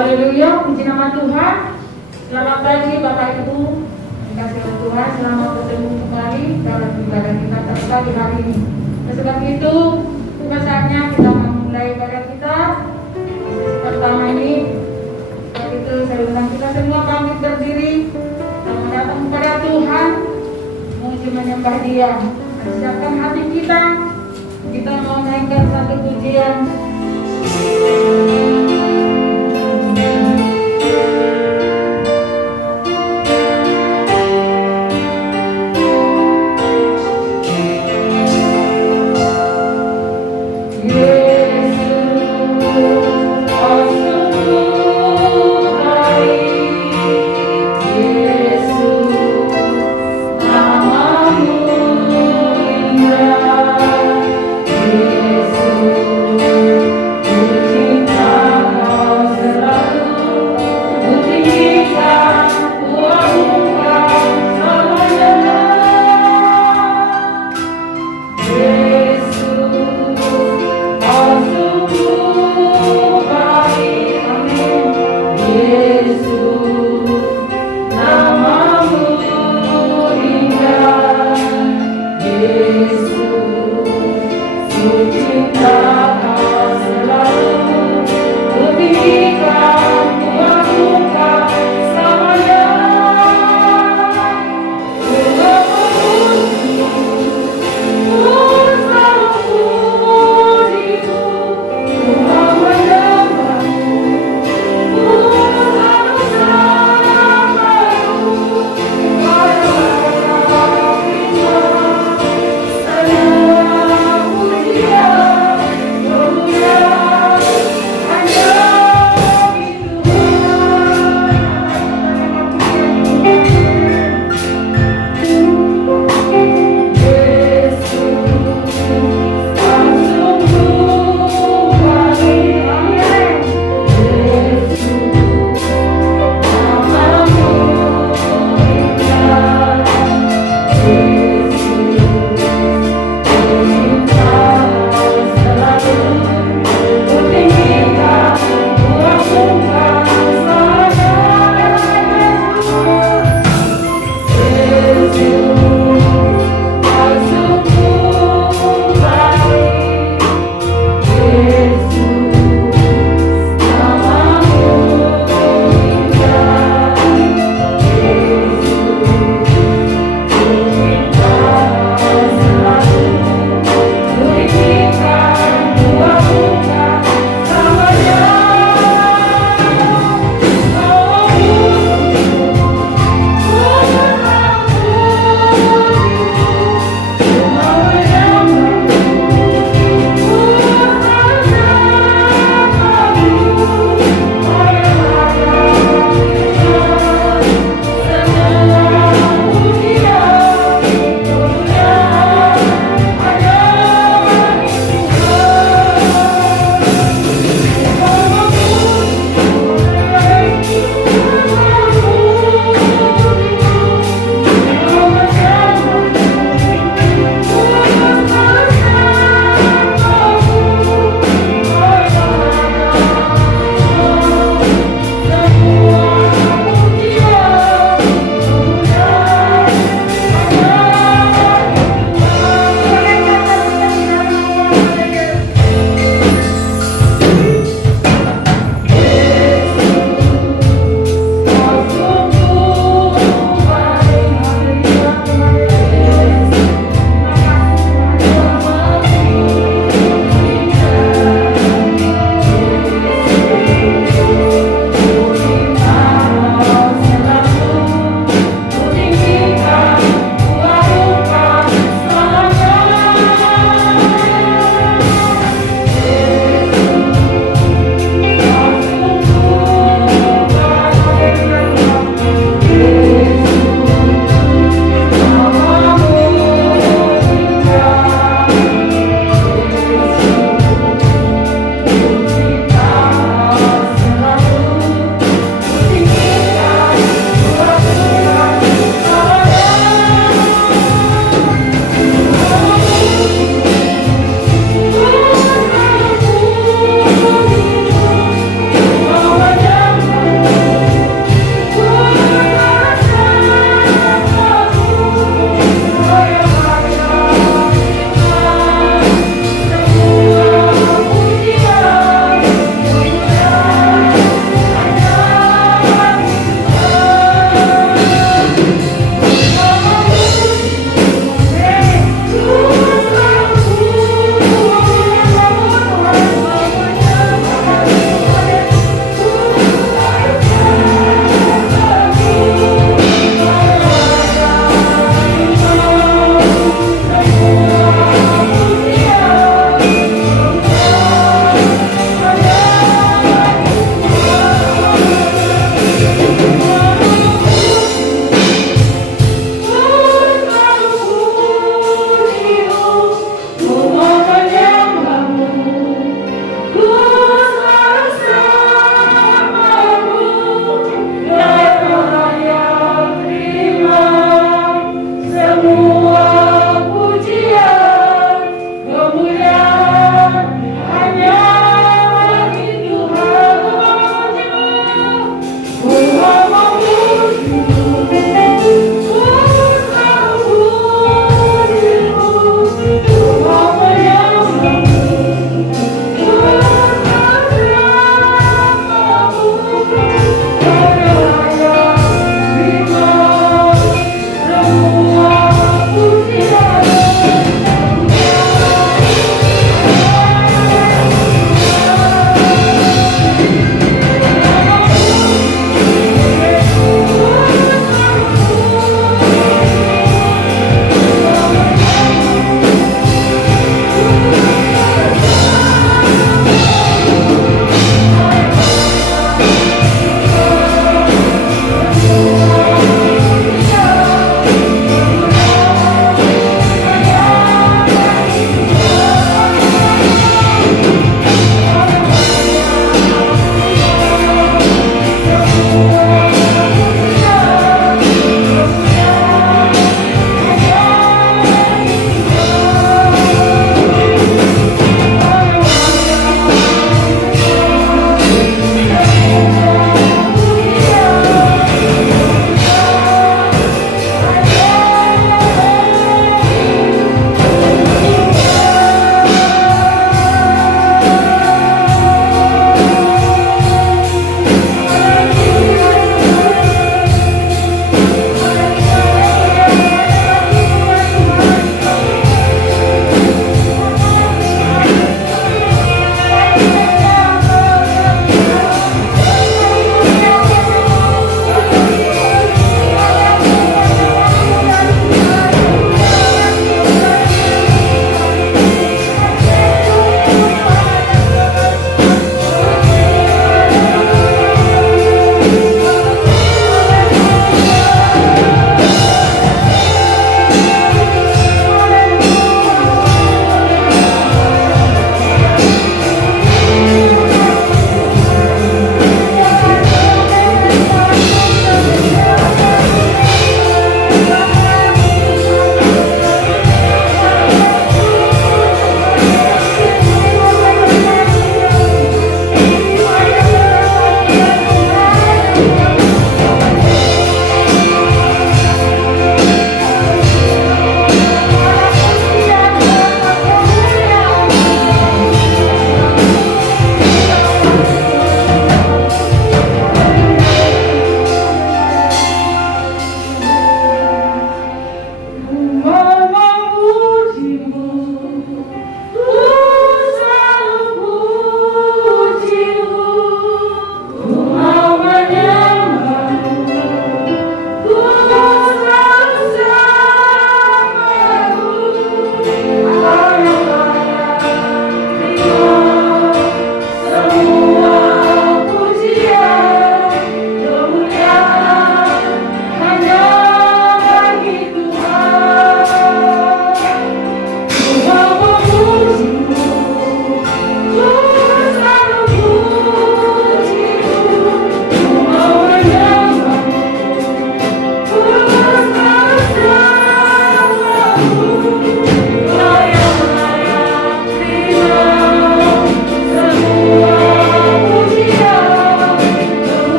Haleluya, puji nama Tuhan. Selamat pagi Bapak Ibu, dikasih oleh Tuhan. Selamat bertemu kembali dalam ibadah kita pagi hari ini. Oleh sebab itu, tiba saatnya kita memulai ibadah kita. Sesi pertama ini, sebab itu saya undang kita semua bangkit berdiri dan datang kepada Tuhan, memuji menyembah Dia. Dan siapkan hati kita mau naikkan satu pujian.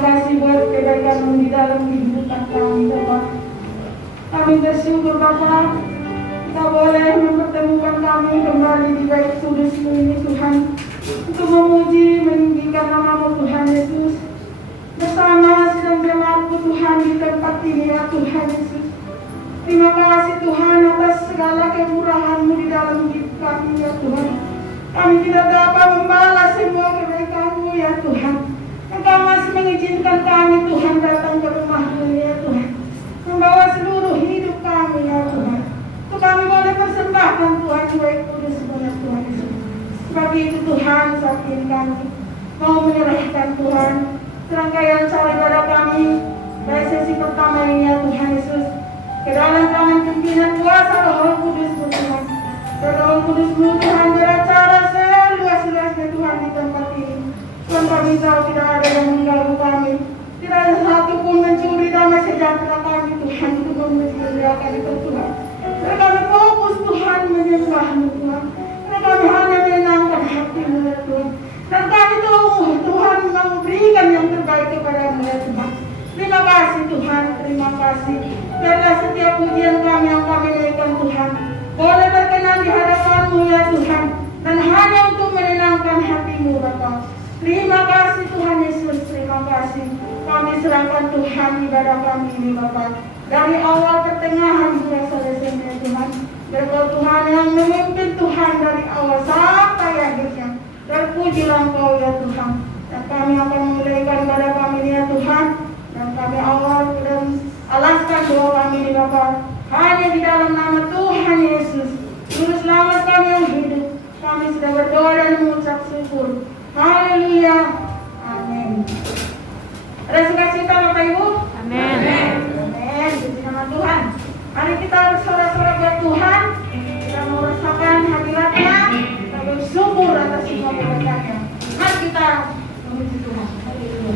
kasih buat kebaikan-Mu di dalam kehidupan kami Bapak. Kami bersyukur Bapak, kita boleh mempertemukan kami kembali di bait kudus-Mu ini Tuhan, untuk memuji meninggikan nama-Mu Tuhan Yesus, bersama sidang jemaat-Mu Tuhan di tempat ini ya Tuhan Yesus. Terima kasih Tuhan atas segala kemurahan-Mu di dalam hidup kami ya Tuhan. Kami tidak dapat membalas semua kebaikan-Mu ya Tuhan. Engkau masih mengizinkan kami Tuhan datang ke rumah-Mu ya Tuhan, membawa seluruh hidup kami ya Tuhan, untuk kami boleh persembahkan Tuhan di bait kudus-Mu ya Tuhan Yesus. Sebab itu Tuhan, saat ini kami mau menyerahkan Tuhan serangkaian cara ibadah kami pada sesi pertama ini ya Tuhan Yesus, ke dalam tangan pimpinan kuasa Roh Kudus-Mu Tuhan. Roh Kudus-Mu Tuhan beracara seluas-luasnya Tuhan di tempat ini. Tuhan, kami tahu tidak ada yang mengganggu kami, tidak ada satu pun mencuri damai sejahtera kami Tuhan, untuk memuliakan itu Tuhan. Dan kami fokus Tuhan menyembah-Mu Tuhan, dan kami hanya menyenangkan hati-Mu ya Tuhan. Dan kami tahu Tuhan memberikan yang terbaik kepada-Mu ya Tuhan. Terima kasih Tuhan, terima kasih. Biarlah setiap pujian kami yang kami naikkan Tuhan boleh berkenan di hadapan-Mu ya Tuhan, dan hanya untuk menenangkan hati-Mu Bapa. Terima kasih Tuhan Yesus, terima kasih. Kami serahkan Tuhan ibadah kami ini Bapa, dari awal pertengahan hingga selesainya Tuhan. Berkat Tuhan yang memimpin Tuhan dari awal sampai akhirnya. Terpujilah Engkau ya Tuhan. Dan kami akan memulaikan ibadah kami ini ya Tuhan. Dan kami awal dan alaskan doa kami ini Bapa, hanya di dalam nama Tuhan Yesus, Juru Selamat kami yang hidup. Kami sudah berdoa dan mengucap syukur. Haleluya. Amin. Ada sukacita Bapak Ibu? Amin. Amin. Puji nama Tuhan. Mari kita bersorak-sorak buat Tuhan. Kita merasakan hadiratnya. Kita bersyukur atas semua berkat-Nya. Mari kita memuji Tuhan. Haleluya.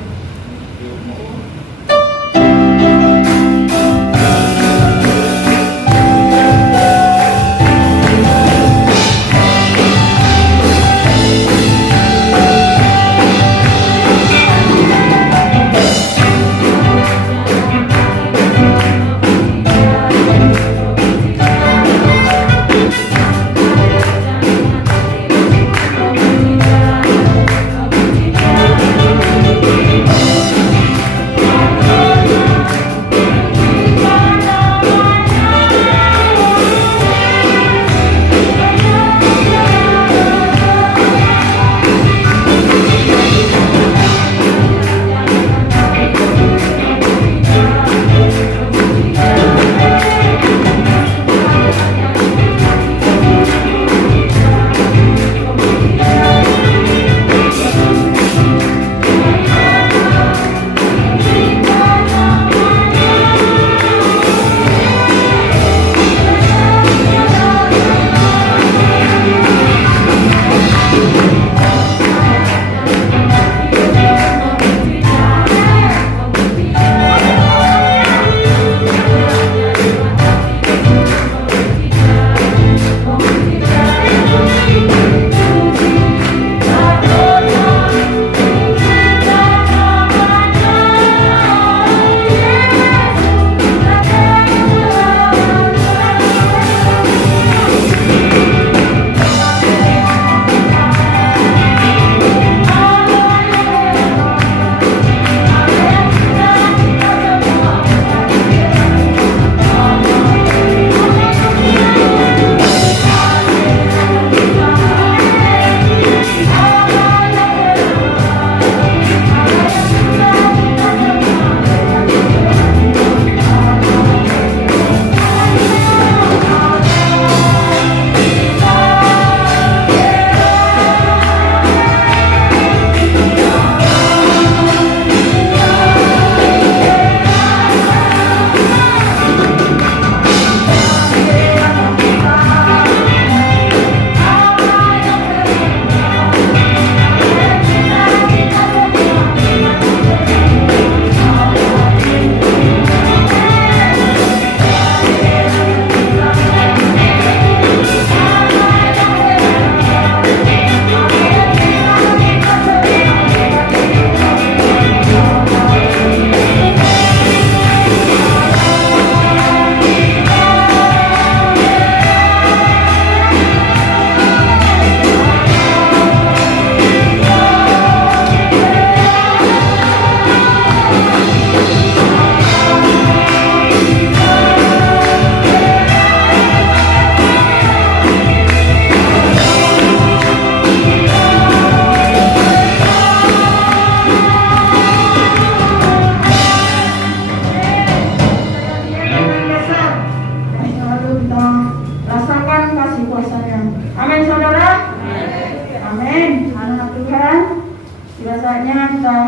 saatnya kita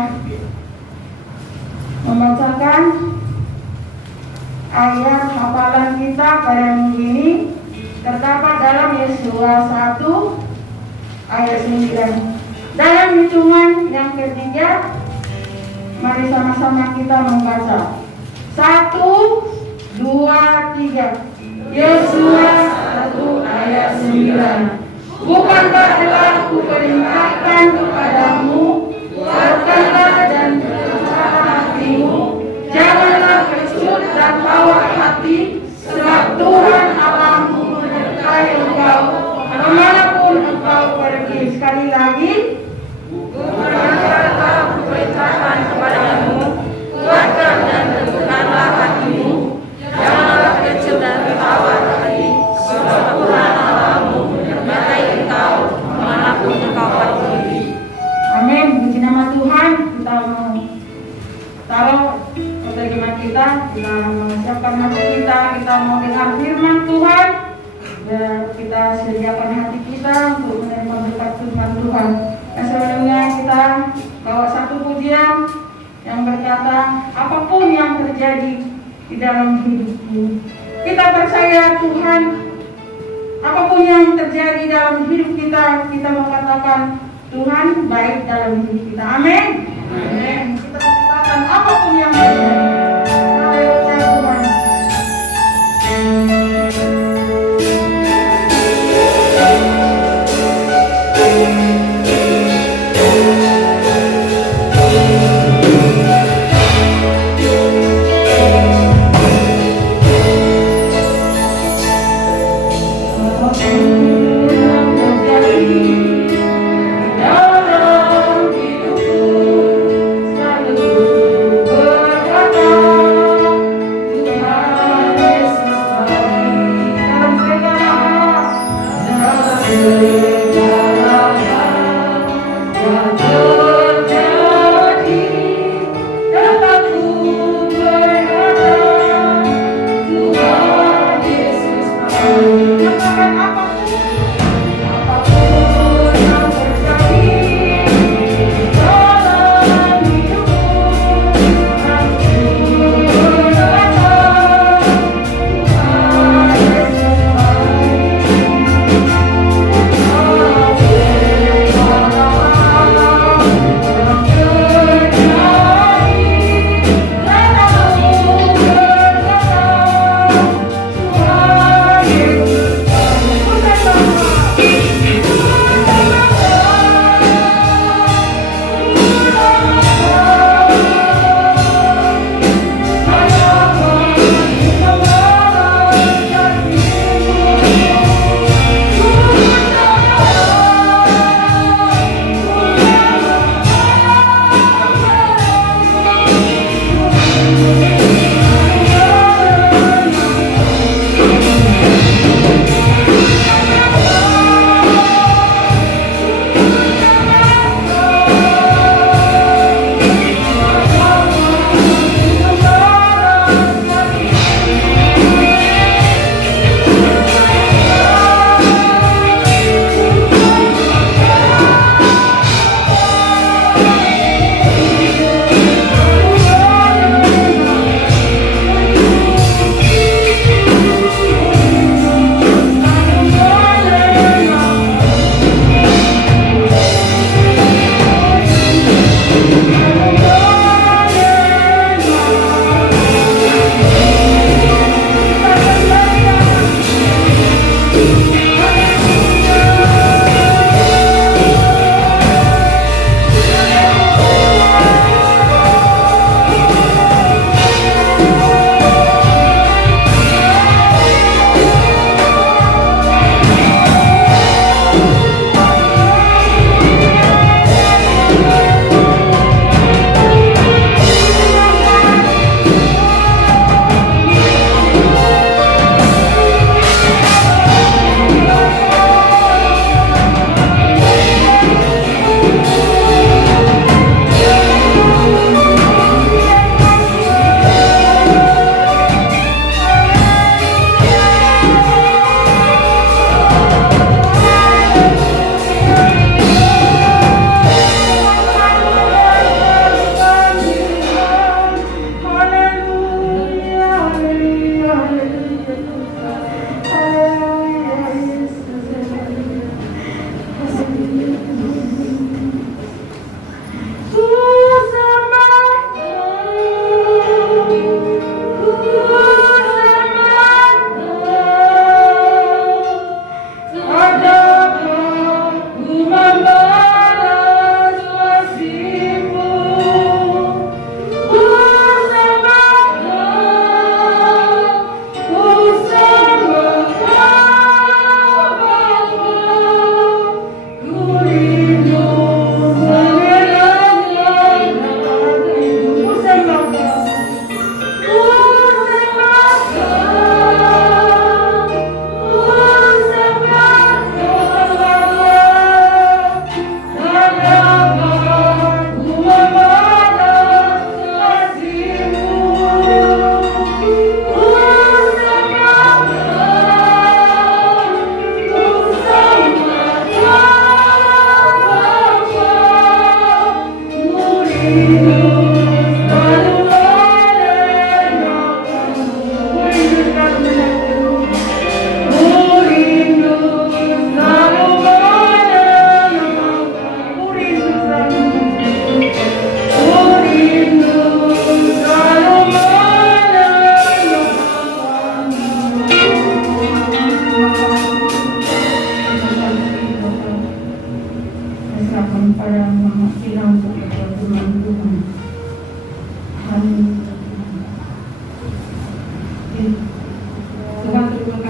membacakan ayat hafalan kita pada minggu ini, terdapat dalam Yesaya 1 ayat 9. Dalam hitungan yang ketiga, mari sama-sama kita membaca. 1, 2, 3. Yesaya 1 ayat 9. Bukankah telah kuperintahkan kepadamu, kuatkanlah dan terbukalah hatimu, janganlah kecut dan tawar hati, sebab Tuhan Allahmu menyertai engkau kemanapun engkau pergi. Sekali lagi, bukankah telah kuperintahkan kepadamu, kuatkan dan terbukalah hatimu, janganlah kecut dan tawar hati, sebab Tuhan Allahmu menyertai engkau kemanapun engkau pergi. Amin. Puji nama Tuhan. Kita mau taruh pertemuan kita menyiapkan hati kita mau dengar firman Tuhan. Dan kita sediakan hati kita untuk menerima berkat firman Tuhan. Dan sebelumnya kita bawa satu pujian yang berkata, apapun yang terjadi di dalam hidupmu, kita percaya Tuhan. Apapun yang terjadi dalam hidup kita, kita mau katakan Tuhan baik dalam hidup kita. Amin. Amin. Kita katakan apapun yang terjadi. Haleluya Tuhan. Dalam hidupku selalu berkata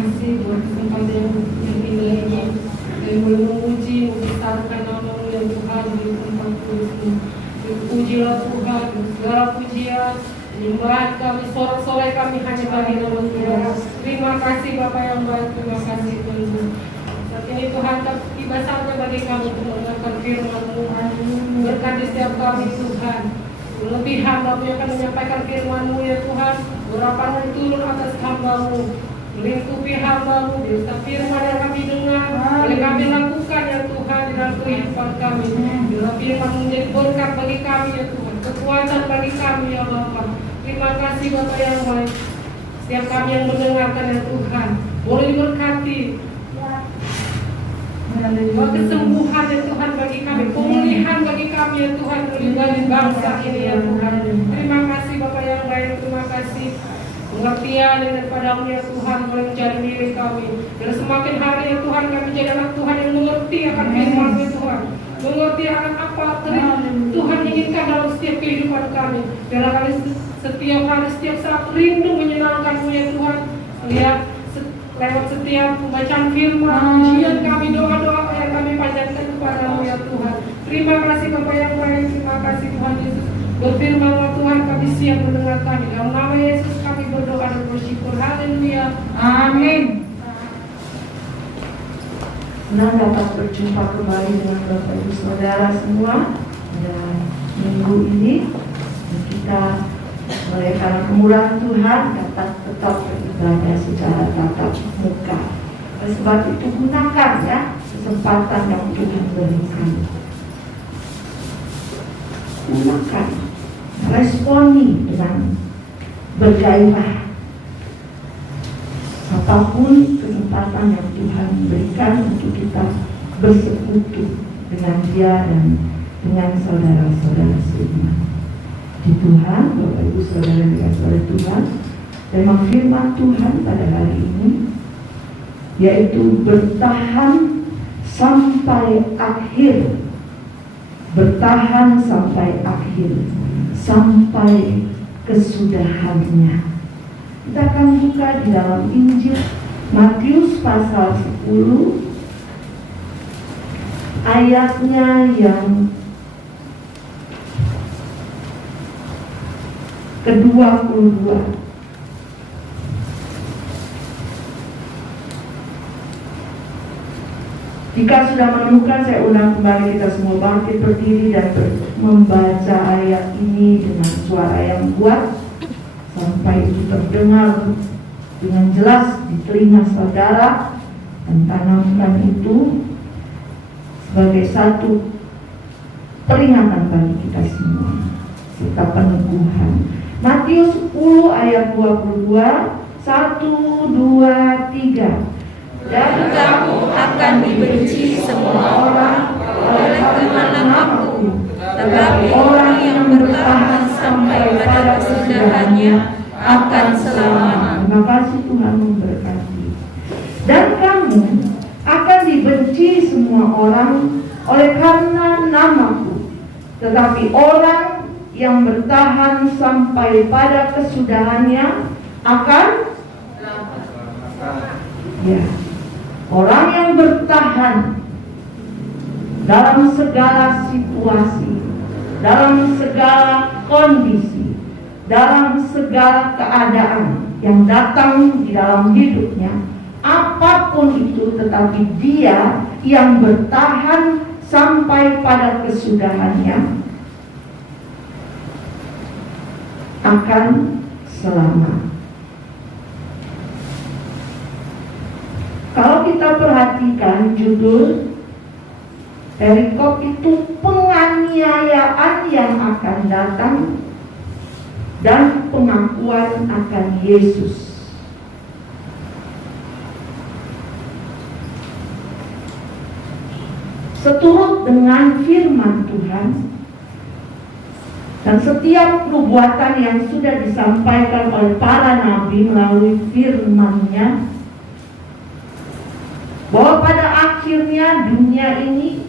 kasih buat kesempatan yang indah ini. Dan memuji, membesarkan nama-Mu ya Tuhan di tempat ini. Pujilah Tuhan, segala pujian, penyembahan kami, sorak-sorai kami hanya bagi nama Tuhan. Terima kasih Bapa yang baik, terima kasih Tuhan. Saat ini Tuhan, tiba saatnya bagi kami untuk mendengarkan firman-Mu. Berkati setiap kami Tuhan. Lebih hamba-Mu yang akan menyampaikan firman-Mu ya Tuhan. Urapan-Mu turun atas hamba-Mu, melingkupi hamba-Mu, setiap firman yang kami dengar, boleh kami lakukan ya Tuhan dalam kehidupan kami. Bila firman menjadi berkat bagi kami ya Tuhan, kekuatan bagi kami ya Bapa. Terima kasih Bapa yang baik. Setiap kami yang mendengarkan ya Tuhan, boleh diberkati. Kesembuhan ya Tuhan bagi kami, pemulihan bagi kami ya Tuhan, bagi bangsa ini ya Tuhan. Terima kasih Bapa yang baik, terima kasih. Pengertian daripada-Mu ya Tuhan boleh menjadi milik kami. Dan semakin hari ya Tuhan kami menjadi anak Tuhan yang mengerti akan firman-Mu ya Tuhan, mengerti akan apa Tuhan inginkan dalam setiap kehidupan kami. Biarlah kami setiap hari, setiap saat rindu menyenangkan-Mu ya Tuhan. Lihat lewat setiap pembacaan firman, ujian kami, doa-doa yang kami panjatkan kepada-Mu ya Tuhan. Terima kasih Bapa yang baik, terima kasih Tuhan Yesus. Berfirmanlah Tuhan, kami siap mendengarkan. Dalam nama Yesus kami berdoa dan bersyukur. Haleluya. Amin. Senang dapat berjumpa kembali dengan Bapak Ibu Saudara semua. Dan minggu ini kita oleh karena kemurahan Tuhan dapat tetap beribadah secara tatap muka. Oleh sebab itu gunakan ya kesempatan yang Tuhan berikan. Gunakan, responi dengan bergairah. Apapun kesempatan yang Tuhan berikan untuk kita bersekutu dengan Dia dan dengan saudara-saudara seiman. Di Tuhan, Bapak Ibu Saudara yang dikasihi oleh Tuhan, memang firman Tuhan pada hari ini yaitu bertahan sampai akhir. Bertahan sampai akhir, sampai kesudahannya. Kita akan buka di dalam Injil Matius pasal 10 ayatnya yang ke-22. Jika sudah menemukan, saya undang kembali kita semua bangkit berdiri dan membaca ayat ini dengan suara yang kuat sampai itu terdengar dengan jelas di telinga saudara, dan tanamkan itu sebagai satu peringatan bagi kita semua serta peneguhan. Matius 10 ayat 22, 1, 2, 3. Dan kamu akan dibenci semua orang oleh karena namaku, tetapi orang yang bertahan sampai pada kesudahannya akan selamat. Terima kasih Tuhan memberkati. Dan kamu akan dibenci semua orang oleh karena namaku, tetapi orang yang bertahan sampai pada kesudahannya akan ya. Orang yang bertahan dalam segala situasi, dalam segala kondisi, dalam segala keadaan yang datang di dalam hidupnya, apapun itu, tetapi dia yang bertahan sampai pada kesudahannya akan selamat. Kalau kita perhatikan judul perikop itu penganiayaan yang akan datang dan pengakuan akan Yesus. Seturut dengan firman Tuhan dan setiap nubuatan yang sudah disampaikan oleh para nabi melalui firman-Nya, bahwa pada akhirnya dunia ini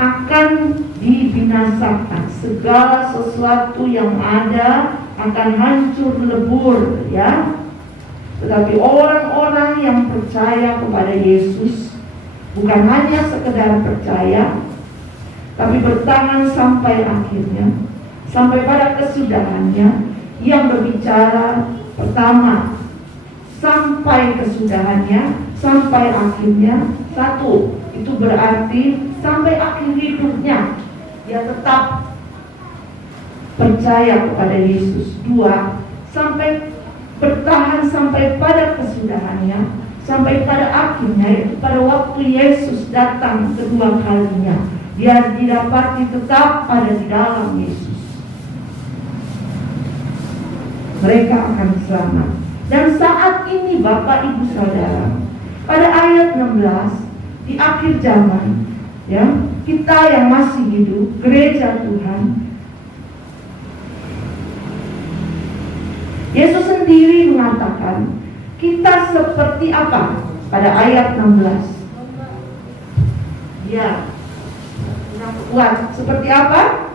akan dibinasakan. Segala sesuatu yang ada akan hancur lebur, ya. Tetapi orang-orang yang percaya kepada Yesus, bukan hanya sekedar percaya, tapi bertahan sampai akhirnya, sampai pada kesudahannya, yang berbicara pertama, sampai kesudahannya, sampai akhirnya. Satu, itu berarti sampai akhir hidupnya dia tetap percaya kepada Yesus. Dua, sampai bertahan sampai pada kesudahannya, sampai pada akhirnya, yaitu pada waktu Yesus datang kedua kalinya, dia didapati tetap ada di dalam Yesus. Mereka akan selamat. Dan saat ini Bapak Ibu Saudara, pada ayat 16, di akhir zaman, ya, kita yang masih hidup, gereja Tuhan, Yesus sendiri mengatakan kita seperti apa? Pada ayat 16. Ya, kuat. Seperti apa?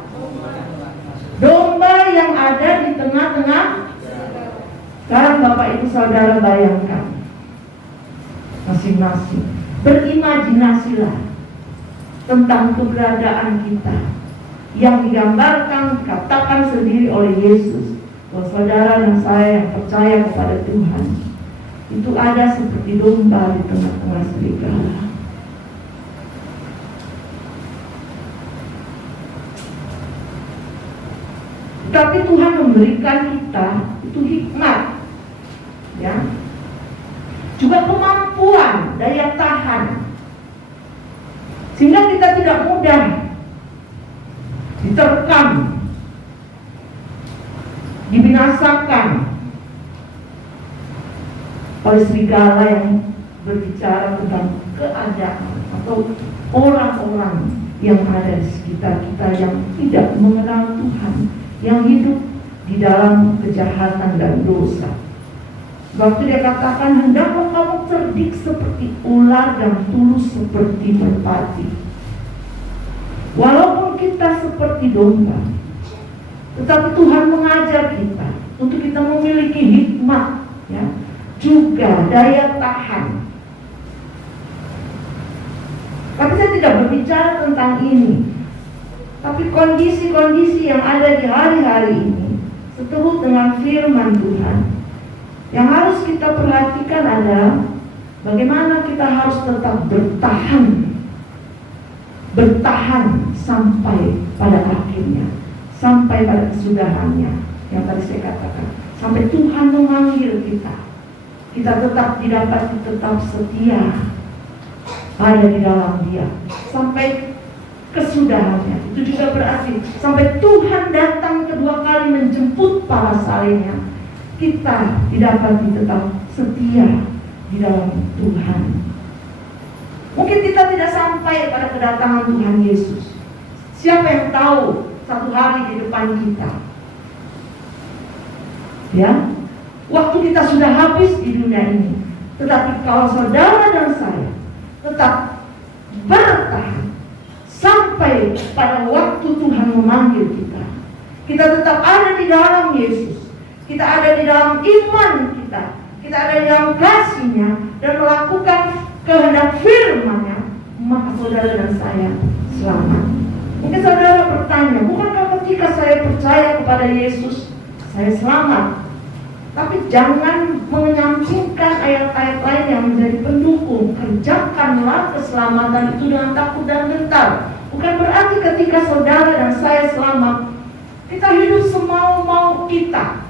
Domba yang ada di tengah-tengah. Sekarang Bapak Ibu Saudara bayangkan, masing-masing berimajinasilah tentang keberadaan kita yang digambarkan, dikatakan sendiri oleh Yesus, bahwa saudara dan saya yang percaya kepada Tuhan itu ada seperti domba di tengah-tengah serigala. Tapi Tuhan memberikan kita itu hikmat, ya, juga kemampuan, daya tahan, sehingga kita tidak mudah diterkam, dibinasakan oleh serigala yang berbicara tentang keadaan atau orang-orang yang ada di sekitar kita yang tidak mengenal Tuhan, yang hidup di dalam kejahatan dan dosa. Waktu dia katakan, hendaklah kamu cerdik seperti ular dan tulus seperti merpati. Walaupun kita seperti domba, tetapi Tuhan mengajar kita untuk kita memiliki hikmat, ya, juga daya tahan. Tapi saya tidak berbicara tentang ini, tapi kondisi-kondisi yang ada di hari-hari ini, seturut dengan firman Tuhan, yang harus kita perhatikan adalah bagaimana kita harus tetap bertahan sampai pada akhirnya, sampai pada kesudahannya, yang tadi saya katakan, sampai Tuhan memanggil kita tetap didapati tetap setia ada di dalam Dia, sampai kesudahannya. Itu juga berarti sampai Tuhan datang kedua kali menjemput para salehnya, kita didapati tetap setia di dalam Tuhan. Mungkin kita tidak sampai pada kedatangan Tuhan Yesus. Siapa yang tahu satu hari di depan kita, ya, waktu kita sudah habis di dunia ini. Tetapi kalau saudara dan saya tetap bertahan sampai pada waktu Tuhan memanggil kita, kita tetap ada di dalam Yesus, kita ada di dalam iman kita ada di dalam kasih-Nya dan melakukan kehendak firman-Nya, maka saudara dan saya selamat. Mungkin saudara bertanya, bukankah ketika saya percaya kepada Yesus saya selamat? Tapi jangan menyampingkan ayat-ayat lain yang menjadi pendukung. Kerjakanlah keselamatan itu dengan takut dan gentar. Bukan berarti ketika saudara dan saya selamat, kita hidup semau-mau kita,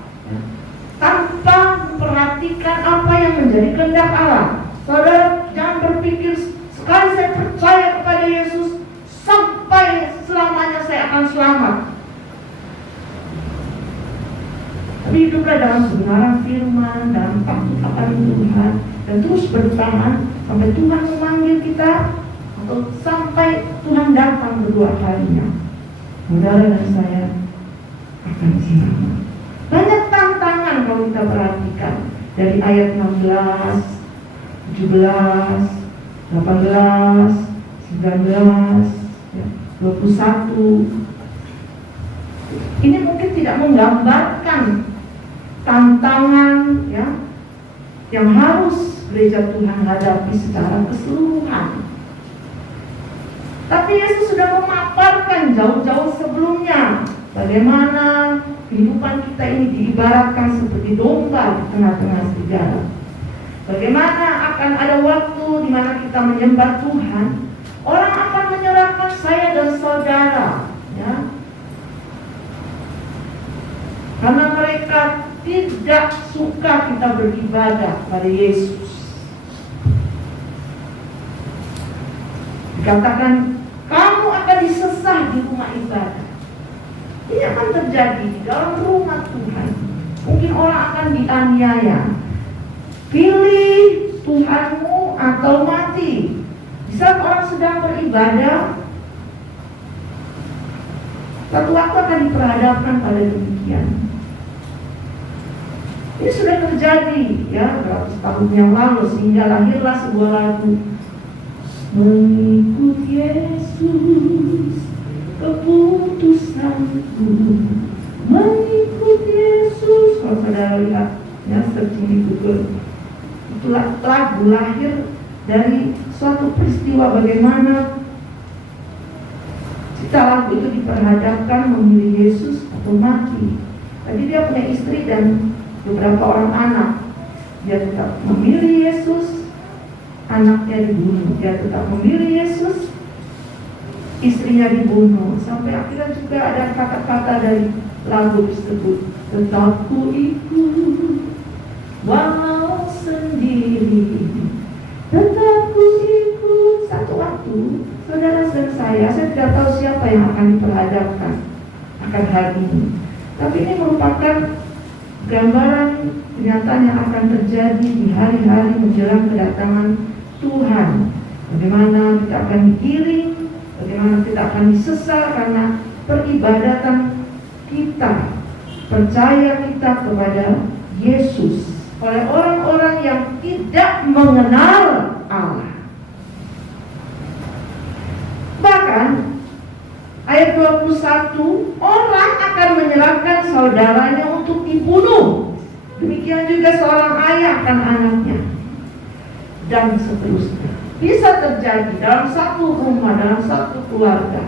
tanpa memperhatikan apa yang menjadi kehendak Allah. Saudara jangan berpikir, sekali saya percaya kepada Yesus, sampai selamanya saya akan selamat. Tapi hiduplah dalam kebenaran firman, dalam takut akan Tuhan, dan terus bertahan sampai Tuhan memanggil kita, atau sampai Tuhan datang kedua kalinya. Saudara dan saya akan selamat. Banyak tantangan kalau kita perhatikan dari ayat 16, 17, 18, 19, 21. Ini mungkin tidak menggambarkan tantangan, ya, yang harus gereja Tuhan hadapi secara keseluruhan. Tapi Yesus sudah memaparkan jauh-jauh sebelumnya bagaimana kehidupan kita ini diibaratkan seperti domba di tengah-tengah serigala. Bagaimana akan ada waktu di mana kita menyembah Tuhan, orang akan menyerahkan saya dan saudara, ya, karena mereka tidak suka kita beribadah pada Yesus. Dikatakan kamu akan disesah di rumah ibadah. Ini akan terjadi di dalam rumah Tuhan. Mungkin orang akan dianiaya. Pilih Tuhanmu atau mati. Di saat orang sedang beribadah, satu waktu akan diperhadapkan pada demikian. Ini sudah terjadi ya beratus tahun yang lalu, sehingga lahirlah sebuah lagu, mengikut Yesus keputusanku, mengikut Yesus. Kalau saudara lihat ya, searching di Google, itulah lagu lahir dari suatu peristiwa bagaimana cipta lagu itu diperhadapkan memilih Yesus atau mati. Tadi dia punya istri dan beberapa orang anak. Dia tetap memilih Yesus, anaknya dibunuh. Dia tetap memilih Yesus, istrinya dibunuh. Sampai akhirnya juga ada kata-kata dari lagu tersebut, tetap ku ikut walau sendiri, tetap ku ikut. Satu waktu saudara dan saya tidak tahu siapa yang akan diperhadapkan akan hal ini, tapi ini merupakan gambaran kenyataan yang akan terjadi di hari-hari menjelang kedatangan Tuhan. Bagaimana kita akan digiring, bagaimana kita akan disesal karena peribadatan kita, percaya kita kepada Yesus oleh orang-orang yang tidak mengenal Allah. Bahkan ayat 21, orang akan menyerahkan saudaranya untuk dibunuh. Demikian juga seorang ayah akan anaknya, dan seterusnya. Bisa terjadi dalam satu rumah, dalam satu keluarga.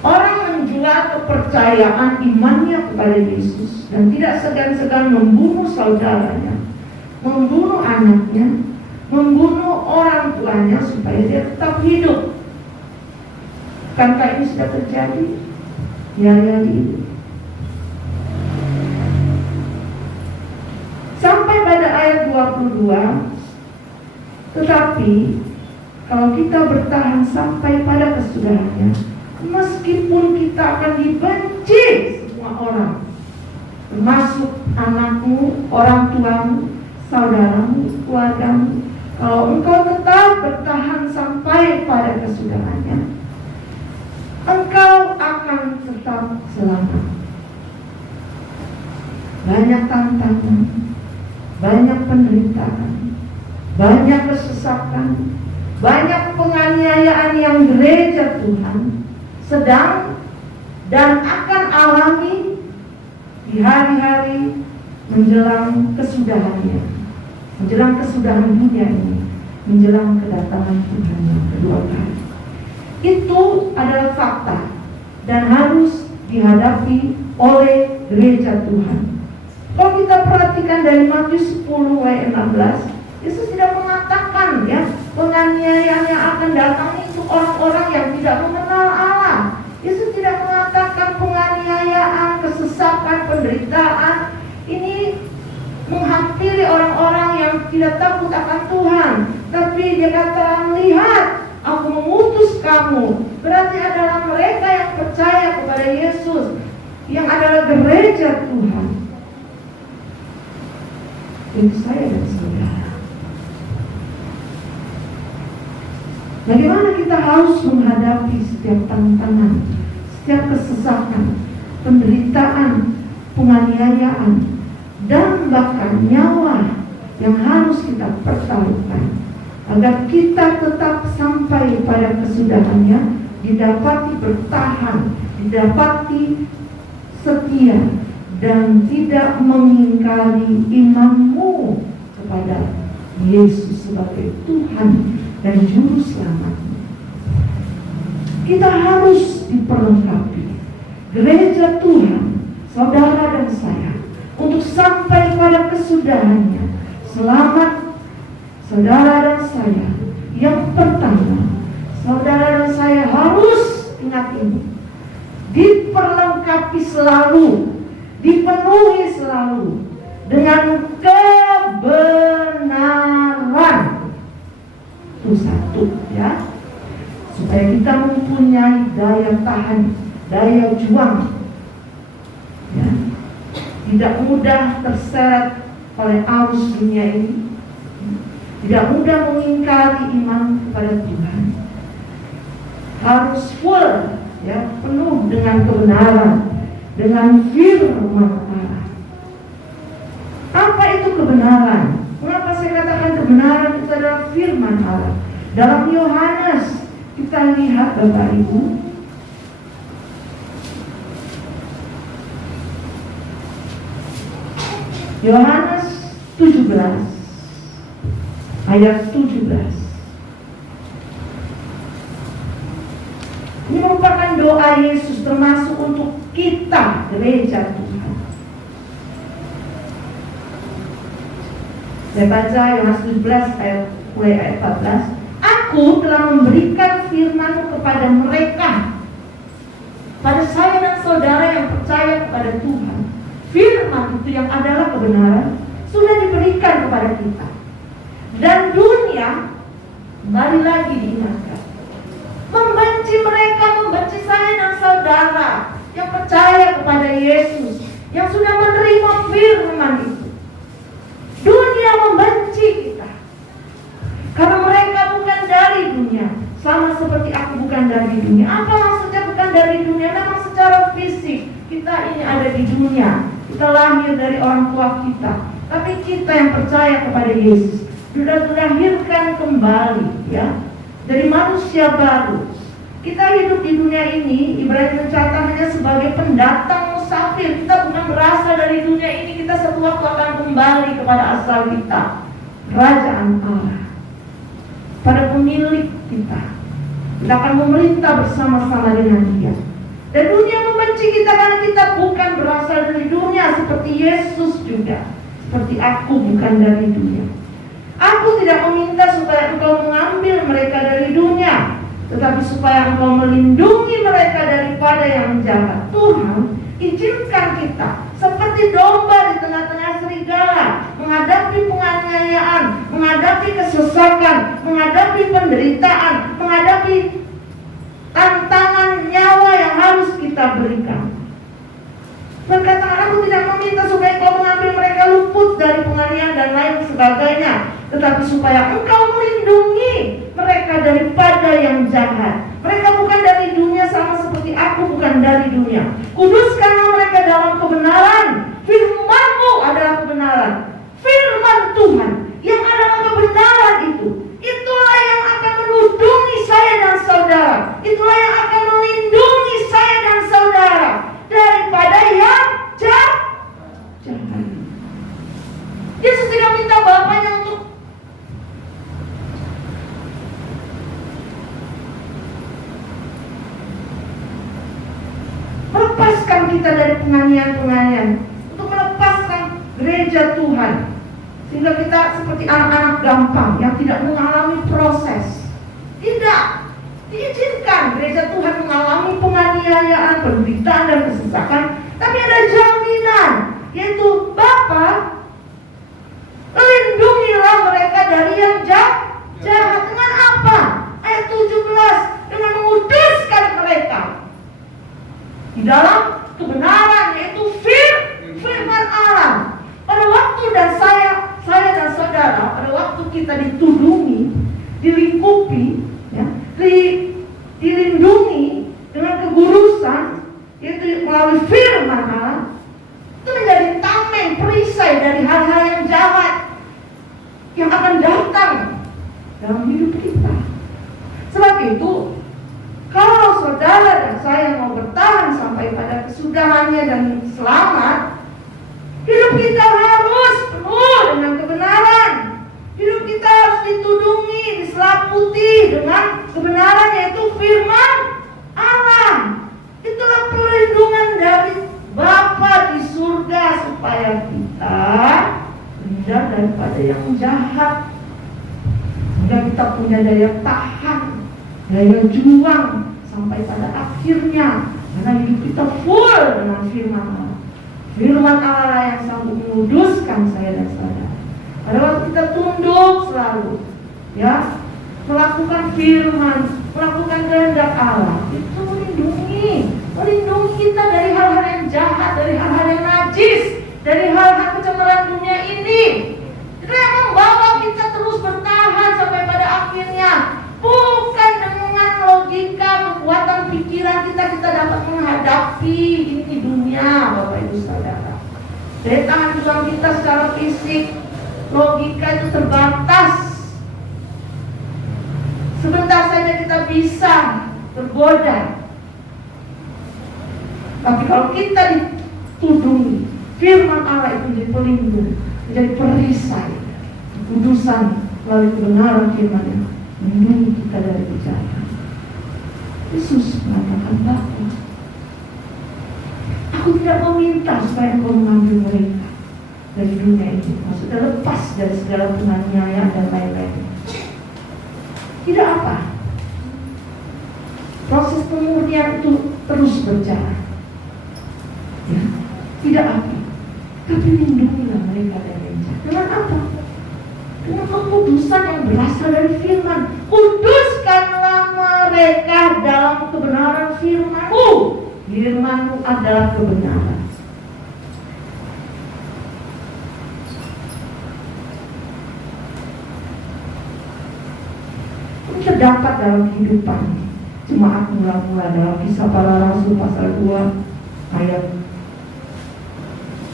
Orang menjual kepercayaan imannya kepada Yesus dan tidak segan-segan membunuh saudaranya, membunuh anaknya, membunuh orang tuanya supaya dia tetap hidup. Bukankah ini sudah terjadi di hari-hari ini? Sampai pada ayat 22, tetapi kalau kita bertahan sampai pada kesudahannya, meskipun kita akan dibenci semua orang, termasuk anakmu, orang tuamu, saudaramu, keluargamu, kalau engkau tetap bertahan sampai pada kesudahannya, engkau akan tetap selamat. Banyak tantangan, banyak penderitaan, banyak kesesakan, banyak penganiayaan yang gereja Tuhan sedang dan akan alami di hari-hari menjelang kesudahannya, menjelang kesudahan dunia ini, menjelang kedatangan Tuhan yang kedua kali. Itu adalah fakta dan harus dihadapi oleh gereja Tuhan. Kalau kita perhatikan dari Matius 10 ayat 16, Yesus tidak mengatakan ya penganiayaan yang akan datang itu orang-orang yang tidak mengenal Allah. Yesus tidak mengatakan penganiayaan, kesesakan, penderitaan ini menghampiri orang-orang yang tidak takut akan Tuhan. Tapi dia katakan, lihat, aku mengutus kamu. Berarti adalah mereka yang percaya kepada Yesus, yang adalah gereja Tuhan. Itu saya dan saudara. Bagaimana kita harus menghadapi setiap tantangan, setiap kesesakan, penderitaan, penganiayaan, dan bahkan nyawa yang harus kita pertaruhkan agar kita tetap sampai pada kesudahannya, didapati bertahan, didapati setia, dan tidak mengingkari imanmu kepada Yesus sebagai Tuhan dan Juru Selamat. Kita harus diperlengkapi. Gereja Tuhan, saudara dan saya, untuk sampai pada kesudahannya. Selamat saudara dan saya. Yang pertama, saudara dan saya harus ingat ini. Diperlengkapi selalu, dipenuhi selalu dengan kebenaran. Itu satu, ya. Supaya kita mempunyai daya tahan, daya juang, ya. Tidak mudah terseret oleh arus dunia ini, tidak mudah mengingkari iman kepada Tuhan. Harus full, ya, penuh dengan kebenaran, dengan firman Allah. Apa itu kebenaran? Mengapa saya katakan kebenaran itu adalah firman Allah? Dalam Yohanes kita lihat, Bapak Ibu, Yohanes 17 ayat 17. Ini merupakan doa Yesus termasuk untuk kita, gereja Tuhan. Saya baca Yohanes 17 mulai ayat 14. Aku telah memberikan firman kepada mereka, pada saya dan saudara yang percaya kepada Tuhan. Firman itu yang adalah kebenaran sudah diberikan kepada kita. Dan dunia, kembali lagi diingatkan, membenci mereka, membenci saya dan saudara yang percaya kepada Yesus, yang sudah menerima firman itu. Dunia membenci kita karena mereka bukan dari dunia, sama seperti aku bukan dari dunia. Apa maksudnya bukan dari dunia? Memang secara fisik kita ini ada di dunia, kita lahir dari orang tua kita, tapi kita yang percaya kepada Yesus sudah dilahirkan kembali, ya, dari manusia baru. Kita hidup di dunia ini, ibarat mencatatnya sebagai pendatang musafir. Kita bukan berasal dari dunia ini, kita suatu waktu akan kembali kepada asal kita, kerajaan Allah, pada pemilik kita. Kita akan memerintah bersama-sama dengan Dia. Dan dunia membenci kita karena kita bukan berasal dari dunia, seperti Yesus juga. Seperti aku bukan dari dunia. Aku tidak meminta supaya engkau mengambil mereka dari dunia, tetapi supaya engkau melindungi mereka daripada yang jahat. Tuhan izinkan kita seperti domba di tengah-tengah serigala, menghadapi penganiayaan, menghadapi kesesakan, menghadapi penderitaan, menghadapi tantangan nyawa yang harus kita berikan. Berkata, aku tidak meminta supaya engkau mengambil mereka luput dari penganiayaan dan lain sebagainya, tetapi supaya engkau melindungi mereka daripada yang jahat. Mereka bukan dari dunia, sama seperti aku bukan dari dunia. Kuduskanlah mereka dalam kebenaran. Firman-Mu adalah kebenaran. Firman Tuhan yang adalah kebenaran itu, itulah yang akan melindungi saya dan saudara. Itulah yang akan melindungi saya dan saudara daripada yang jahat. Yesus tidak minta Bapaknya untuk melepaskan kita dari penganiayaan-penganiayaan, untuk melepaskan gereja Tuhan, sehingga kita seperti anak-anak gampang yang tidak mengalami proses. Tidak diizinkan gereja Tuhan mengalami penganiayaan, penderitaan dan kesesakan, tapi ada jaminan, yaitu Bapa, lindungilah mereka dari yang jahat. Dengan apa? Ayat 17, dengan menguduskan mereka di dalam kebenaran, yaitu firman Allah. Pada waktu dan saya dan saudara, pada waktu kita ditudungi, dilingkupi, ya, dilindungi dengan kegurusan, yaitu melalui firman Allah, itu menjadi tameng, perisai dari hal-hal yang jahat yang akan datang dalam hidup kita. Sebab itu, kalau saudara dan saya mau bertahan sampai pada kesudahannya dan selamat, hidup kita harus penuh dengan kebenaran. diselaputi dengan kebenaran, yaitu firman Allah. Itulah perlindungan dari Bapa di surga, supaya kita terhindar daripada yang jahat, sehingga kita punya daya tahan, daya juang sampai pada akhirnya, karena hidup kita full dengan firman Allah. Firman Allah yang sanggup menguduskan saya dan saudara. Pada waktu kita tunduk selalu, ya, melakukan firman, melakukan kehendak Allah, itu melindungi kita dari hal-hal yang jahat, dari hal-hal yang najis, dari hal-hal kecemaran dunia ini. Itu yang membawa kita terus bertahan sampai pada akhirnya. Bukan dengan logika, kekuatan pikiran kita dapat menghadapi ini dunia, Bapak Ibu Saudara. Dari tangan Tuhan kita secara fisik, logika itu terbatas. Sebentar saja kita bisa tergoda. Tapi kalau kita ditudungi, firman Allah itu menjadi pelindung, menjadi perisai, kekudusan melalui kebenaran firman-Nya melindungi kita dari kejahatan. Yesus mengatakan bahwa aku tidak meminta supaya engkau mengambil mereka dari dunia ini, maksudnya lepas dari segala penganiayaan dan lain-lain. Tidak apa, proses pemurnian itu terus berjalan, ya, tidak apa, tapi lindungilah mereka dari yang jahat. Dengan apa? Dengan kekudusan yang berasal dari firman. Kuduskanlah mereka dalam kebenaran firman-Mu. Firman-Mu adalah kebenaran. Terdapat dalam kehidupan jemaat mula-mula dalam Kisah Para Rasul pasal 2 ayat,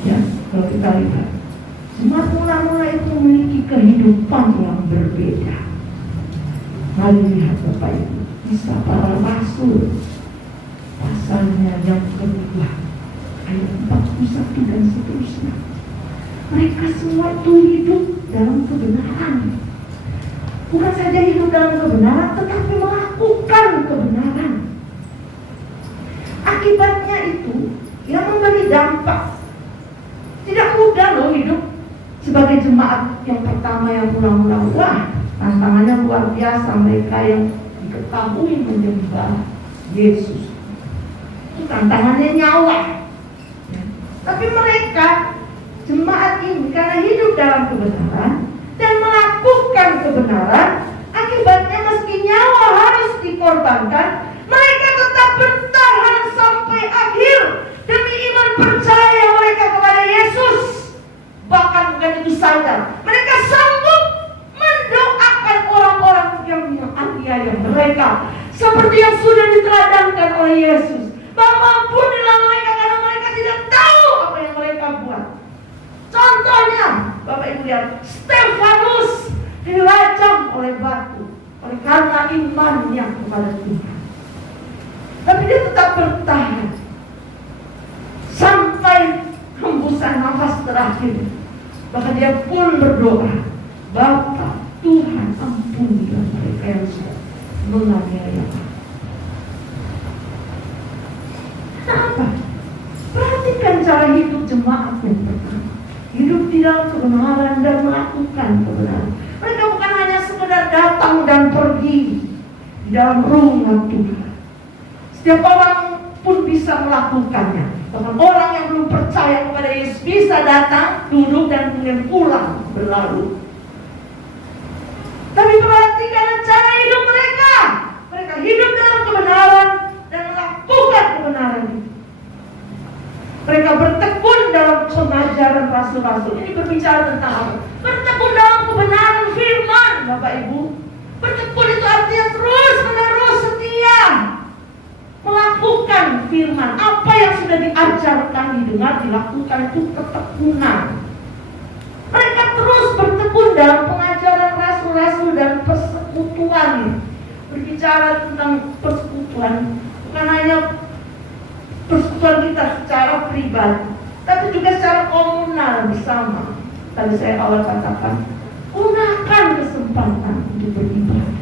ya, kalau kita lihat, jemaat mula-mula itu memiliki kehidupan yang berbeda. Mari lihat Bapak Ibu, Kisah Para Rasul pasalnya yang kedua ayat 41 dan seterusnya. Mereka semua itu hidup dalam kebenaran. Bukan saja hidup dalam kebenaran, tetapi melakukan kebenaran. Akibatnya itu yang memberi dampak. Tidak mudah loh hidup sebagai jemaat yang pertama yang mula-mula. Wah, tantangannya luar biasa. Mereka yang diketahui menyembah Yesus, itu tantangannya nyawa. Tapi mereka, jemaat ini, karena hidup dalam kebenaran dan melakukan kebenaran, akibatnya meski nyawa harus dikorbankan, mereka tetap bertahan sampai akhir demi iman percaya mereka kepada Yesus. Bahkan bukan itu saja, mereka sanggup mendoakan orang-orang yang menganiaya mereka, seperti yang sudah diteladankan oleh Yesus. Bahwa ampunilah mereka karena mereka tidak tahu apa yang mereka buat. Contohnya, Bapak Ibu lihat, Stefanus dirajam oleh batu oleh karena imannya kepada Tuhan. Tapi dia tetap bertahan sampai hembusan nafas terakhir. Bahkan dia pun berdoa, Bapa, Tuhan, ampunilah mereka yang sudah menganiaya. Kenapa? Perhatikan cara hidup jemaat yang pertama. Hidup di dalam kebenaran dan melakukan kebenaran. Mereka bukan hanya sekedar datang dan pergi di dalam rumah Tuhan. Setiap orang pun bisa melakukannya. Bahkan orang yang belum percaya kepada Yesus bisa datang, duduk, dan kemudian pulang, berlalu. Tapi perhatikan cara hidup mereka. Mereka hidup dalam kebenaran dan melakukan kebenaran itu. Mereka bertekun dalam pengajaran rasul-rasul. Ini berbicara tentang apa? Bertekun dalam kebenaran firman, Bapak Ibu. Bertekun itu artinya terus-menerus setia melakukan firman. Apa yang sudah diajarkan, didengar, dilakukan, itu ketekunan. Mereka terus bertekun dalam pengajaran rasul-rasul dan persekutuan. Berbicara tentang persekutuan, bukan hanya persekutuan kita secara pribadi, tapi juga secara komunal bersama. Tadi saya awal katakan, gunakan kesempatan untuk beribadah.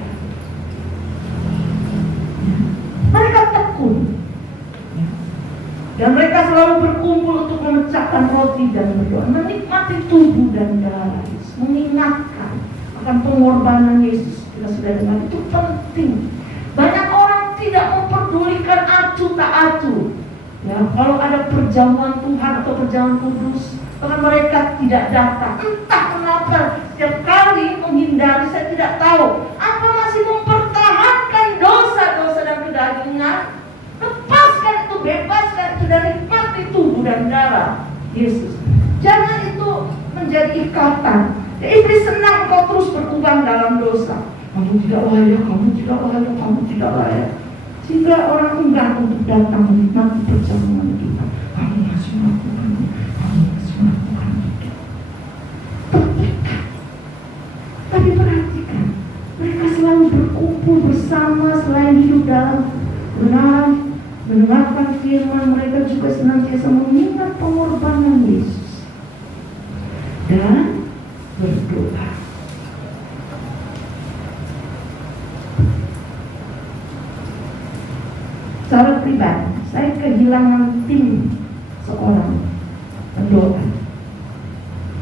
Dan mereka selalu berkumpul untuk memecahkan roti dan berdoa, menikmati tubuh dan darah Yesus, mengingatkan akan pengorbanan Yesus. Kita sudah dengar, itu penting. Banyak orang tidak memperdulikan atu tak atu. Ya, kalau ada perjamuan Tuhan atau perjamuan kudus, bahkan mereka tidak datang. Entah kenapa setiap kali menghindari, saya tidak tahu. Apa masih mempertahankan dosa-dosa dan kedagingan? Lepaskan itu, bebaskan itu, dan nikmati tubuh dan darah Yesus. Jangan itu menjadi ikatan. Ya, iblis senang kau terus berkubang dalam dosa. Kamu tidak layak, kamu tidak layak, kamu tidak layak. Sehingga orang enggan untuk datang menikmati perjamuan Tuhan. Kamu masih melakukan, kamu masih melakukan itu. Tapi perhatikan, mereka selalu berkumpul bersama selain hidup dalam kebenaran, mendengarkan firman. Mereka juga senantiasa mengingat pengorbanan Yesus dan berdoa. Secara pribadi, saya kehilangan tim seorang pendoa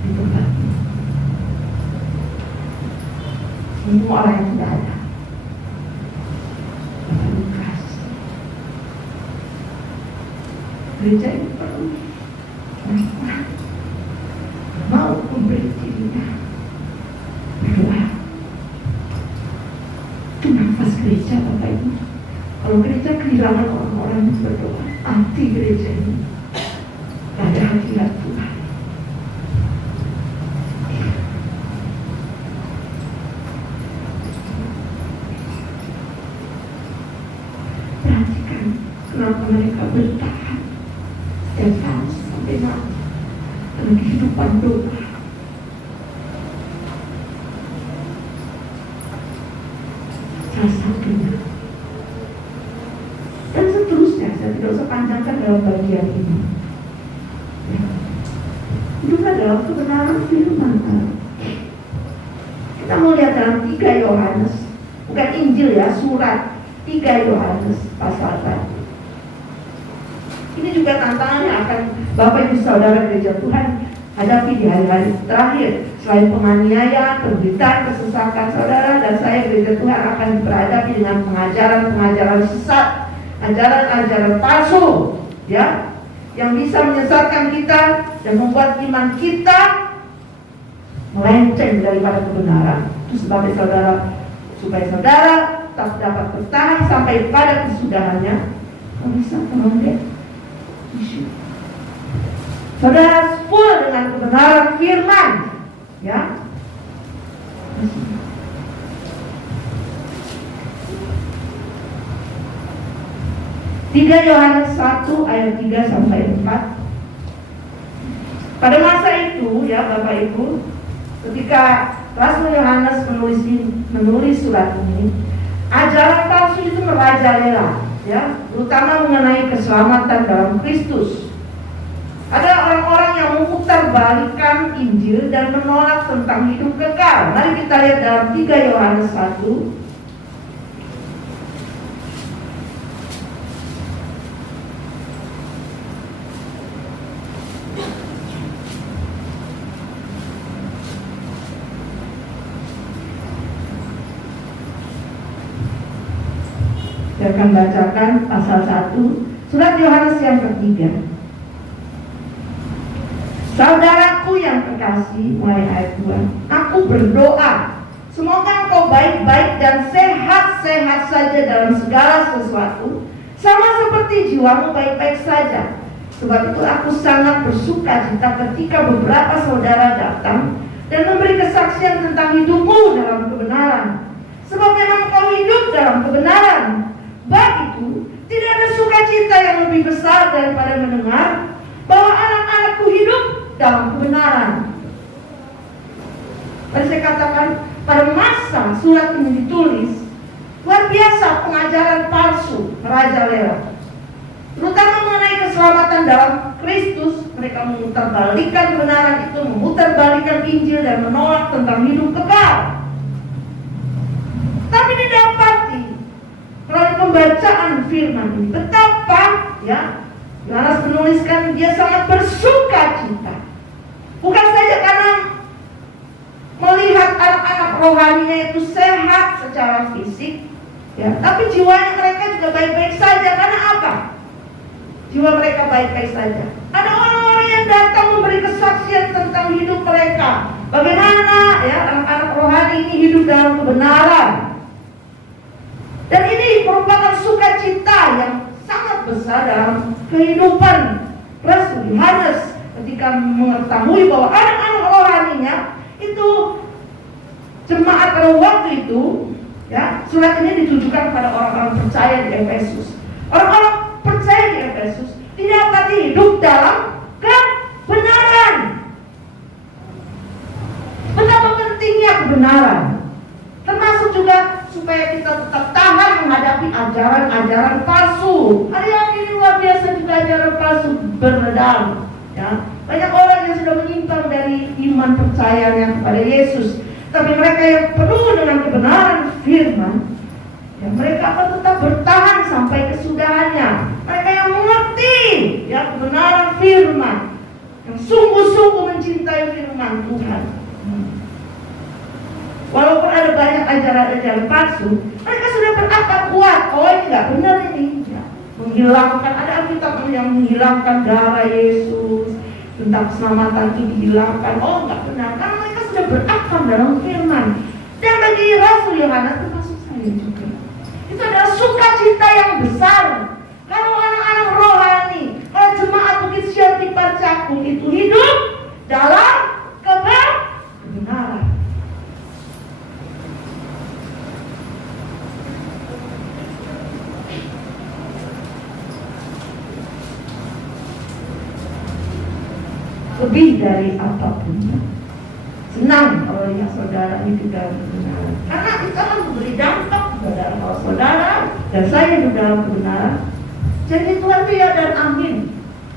di tempat ini. Semua orang yang sudah ada, Bapak Lukas, gereja ini perlu orang mau memberi dirinya berdoa. Itu nafas gereja, Bapak Ibu. Kalau gereja kehilangan orang-orang yang berdoa, anti gereja ini ada hadirat Tuhan. Perhatikan kenapa mereka bertahan setiap tahun sampai mati dalam kehidupan doa. Salah satunya, dan seterusnya, saya tidak usah panjangkan dalam bagian ini. Hiduplah dalam kebenaran firman. Kita mau lihat dalam 3 Yohanes, bukan Injil ya, surat 3 Yohanes pasal 1. Ini juga tantangan yang akan Bapak Ibu Saudara gereja Tuhan hadapi di hari-hari terakhir. Selain penganiayaan, penderitaan, kesesakan saudara dan saya gereja Tuhan akan berhadapi dengan pengajaran-pengajaran sesat, ajaran-ajaran palsu, ya, yang bisa menyesatkan kita dan membuat iman kita melenceng daripada kebenaran. Itu sebabnya saudara, supaya saudara tetap dapat bertahan sampai pada kesudahannya, kamu bisa menolak isu. Saudara full dengan kebenaran firman, ya. 3 Yohanes 1 ayat 3 sampai 4. Pada masa itu, ya Bapak Ibu, ketika Rasul Yohanes menulis surat ini, ajaran palsu itu merajalela, ya, terutama mengenai keselamatan dalam Kristus. Ada orang-orang yang memutarbalikkan Injil dan menolak tentang hidup kekal. Mari kita lihat dalam 3 Yohanes 1. Saya akan bacakan pasal 1 surat Yohanes yang ketiga. Saudaraku yang kekasih, mulai ayat 2. Aku berdoa, semoga engkau baik-baik dan sehat-sehat saja dalam segala sesuatu, sama seperti jiwamu baik-baik saja. Sebab itu aku sangat bersuka cita ketika beberapa saudara datang dan memberi kesaksian tentang hidupmu dalam kebenaran. Sebab memang kau hidup dalam kebenaran. Bab itu tidak ada sukacita yang lebih besar daripada mendengar bahwa anak-anakku hidup dalam kebenaran. Tadi saya katakan pada masa surat ini ditulis, luar biasa pengajaran palsu merajalela, terutama mengenai keselamatan dalam Kristus. Mereka memutarbalikkan kebenaran itu, memutarbalikkan Injil dan menolak tentang hidup kekal. Tapi didapati melalui pembacaan firman ini betapa, ya, Yohanes menuliskan dia sangat bersuka cita. Bukan saja karena melihat anak-anak rohaninya itu sehat secara fisik, ya, tapi jiwanya mereka juga baik-baik saja. Karena apa? Jiwa mereka baik-baik saja. Ada orang-orang yang datang memberi kesaksian tentang hidup mereka. Bagaimana ya anak-anak rohani ini hidup dalam kebenaran. Dan ini merupakan sukacita yang sangat besar dalam kehidupan Rasul Yohanes ketika mengetahui bahwa anak-anak rohaninya itu jemaat pada waktu itu, ya, surat ini ditujukan kepada orang-orang percaya di Efesus. Orang-orang percaya di Efesus tidak hidup dalam kebenaran. Betapa pentingnya kebenaran, termasuk juga supaya kita tetap tahan menghadapi ajaran-ajaran palsu. Hari ini luar biasa juga ajaran palsu beredar. Ya, banyak orang yang sudah menyimpang dari iman percayanya kepada Yesus. Tapi mereka yang penuh dengan kebenaran firman, ya, mereka akan tetap bertahan sampai kesudahannya. Mereka yang mengerti ya kebenaran firman, yang sungguh-sungguh mencintai firman Tuhan. Walaupun ada banyak ajaran-ajaran palsu, mereka sudah berakal kuat. Oh, ini nggak benar ini. Ya, menghilangkan, ada Alkitab yang menghilangkan darah Yesus, tentang keselamatan itu dihilangkan. Oh, nggak benar. Karena mereka sudah berakal dalam firman. Dan bagi Rasul Yohanes, termasuk saya juga, itu adalah sukacita yang besar. Kalau anak-anak rohani, kalau jemaat Bukit Sion Tipar Cakung itu hidup dalam kebenaran. Lebih dari apapun, senang kalau lihat saudara hidup dalam kebenaran, karena itu akan memberi dampak kepada kalau saudara dan saya hidup dalam kebenaran. Jadi Tuhan itu ya dan amin.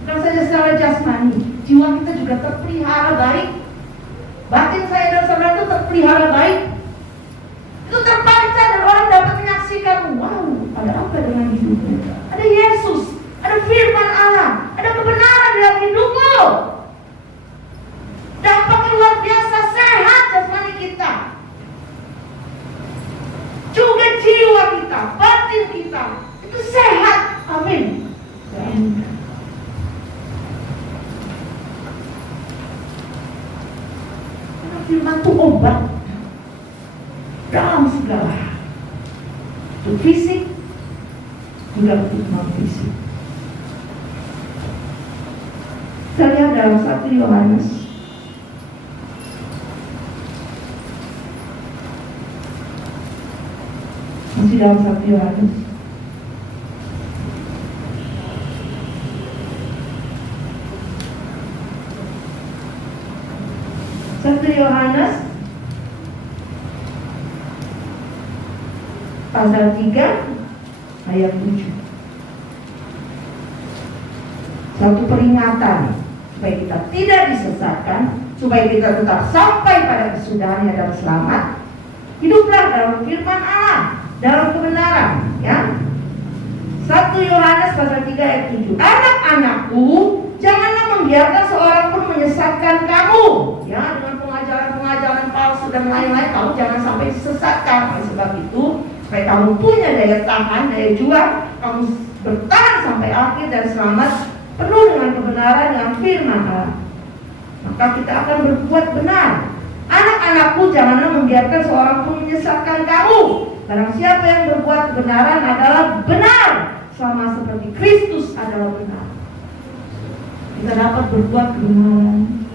Bukan saja secara jasmani, jiwa kita juga terpelihara baik. Batin saya dan saudara itu terpelihara baik. Itu terpancar dan orang dapat menyaksikan, wow, ada apa dengan hidupnya? Ada Yesus, ada firman Allah, ada kebenaran dalam hidupmu. Dampaknya luar biasa, sehat jasmani kita, juga jiwa kita, batin kita itu sehat. Amin. Karena firman itu obat dalam segala hal, untuk fisik juga untuk non fisik. Kita lihat dalam 1 Yohanes masih dalam 1 Yohanes. Yohanes pasal 3 ayat 7. Satu peringatan supaya kita tidak disesatkan, supaya kita tetap sampai pada kesudahannya dan selamat. Hiduplah dalam firman Allah, dalam kebenaran, ya. 1 Yohanes pasal 3 ayat 7. Anak-anakku, janganlah membiarkan seorang pun menyesatkan kamu, ya, dengan pengajaran-pengajaran palsu dan lain-lain. Kamu jangan sampai disesatkan. Oleh sebab itu, supaya kamu punya daya tahan, daya juang, kamu bertahan sampai akhir dan selamat, penuh dengan kebenaran yang firman Allah, maka kita akan berbuat benar. Anak-anakku, janganlah membiarkan seorang pun menyesatkan kamu. Barang siapa yang berbuat kebenaran adalah benar, sama seperti Kristus adalah benar. Kita dapat berbuat kebenaran.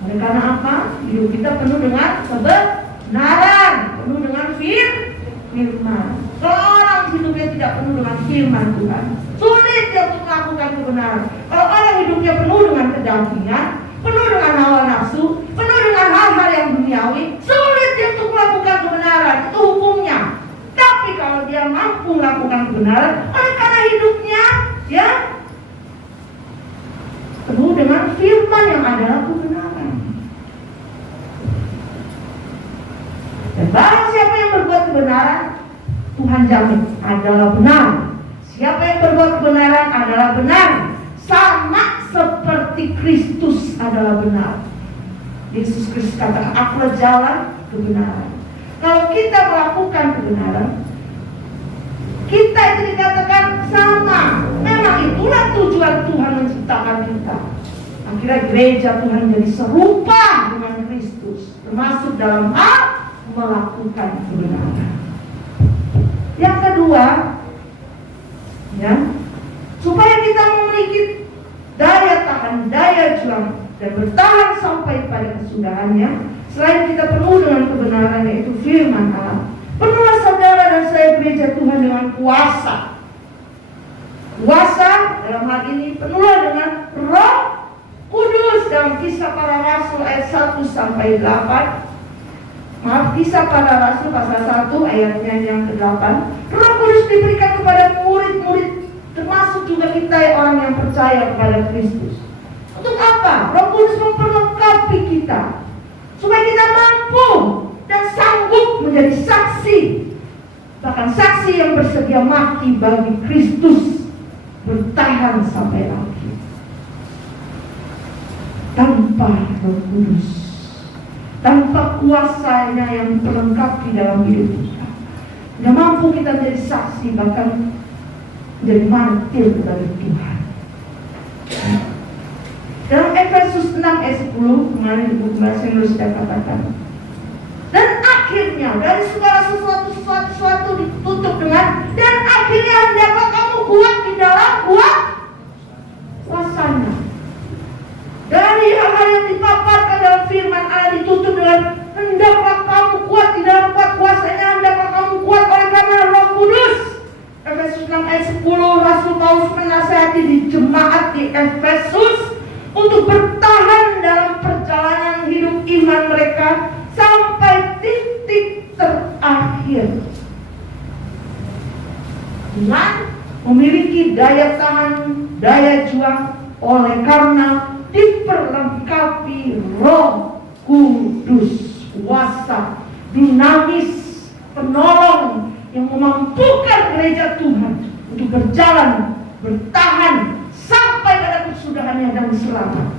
Oleh karena apa? Hidup kita penuh dengan kebenaran, penuh dengan firman. Kalau orang hidupnya tidak penuh dengan firman Tuhan, sulit dia untuk melakukan kebenaran. Kalau orang hidupnya penuh dengan kedagingan, penuh dengan hawa nafsu, penuh dengan hal-hal yang duniawi, sulit dia untuk melakukan kebenaran. Itu hukumnya. Tapi kalau dia mampu melakukan kebenaran, oleh karena hidupnya, ya, penuh dengan firman yang adalah kebenaran. Dan barang siapa yang berbuat kebenaran, Tuhan jamin adalah benar. Siapa yang berbuat kebenaran adalah benar, sama seperti Kristus adalah benar. Yesus Kristus katakan, akulah jalan kebenaran. Kalau kita melakukan kebenaran, kita itu dikatakan sama. Memang itulah tujuan Tuhan menciptakan kita. Akhirnya gereja Tuhan menjadi serupa dengan Kristus, termasuk dalam hal melakukan kebenaran. Yang kedua, ya, supaya kita memiliki daya tahan, daya juang, dan bertahan sampai pada kesudahannya, selain kita penuh dengan kebenaran yaitu firman Allah, penuhlah saudara dan saya gereja Tuhan dengan kuasa. Kuasa dalam hal ini penuhlah dengan Roh Kudus dalam Kisah Para Rasul ayat 1 sampai 8. Maaf, Kisah Para Rasul pasal 1 ayatnya yang ke-8. Roh Kudus diberikan kepada murid-murid, termasuk juga kita orang yang percaya kepada Kristus. Untuk apa? Roh Kudus memperlengkapi kita supaya kita mampu dan sanggup menjadi saksi, bahkan saksi yang bersedia mati bagi Kristus, bertahan sampai akhir. Tanpa Roh Kudus, tanpa kuasanya yang memperlengkapi dalam hidup kita, tidak mampu kita menjadi saksi, bahkan menjadi martir bagi Tuhan. Dalam Efesus 6 ayat 10, kemarin di buku bahasa Inggris sudah katakan, dan akhirnya dari segala sesuatu ditutup dengan, dan akhirnya hendaklah kamu kuat di dalam kuasanya. Dari hal-hal yang dipaparkan dalam firman Allah ditutup dengan, hendaklah kamu kuat di dalam kuasanya, hendaklah kamu kuat oleh karena Roh Kudus. Efesus 6 ayat 10, Rasul Paulus menasihati di jemaat di Efesus untuk bertahan dalam perjalanan hidup iman mereka sampai titik terakhir, dengan memiliki daya tahan, daya juang oleh karena diperlengkapi Roh Kudus, kuasa dinamis, penolong yang memampukan gereja Tuhan untuk berjalan, bertahan sampai pada kesudahannya dan selamat.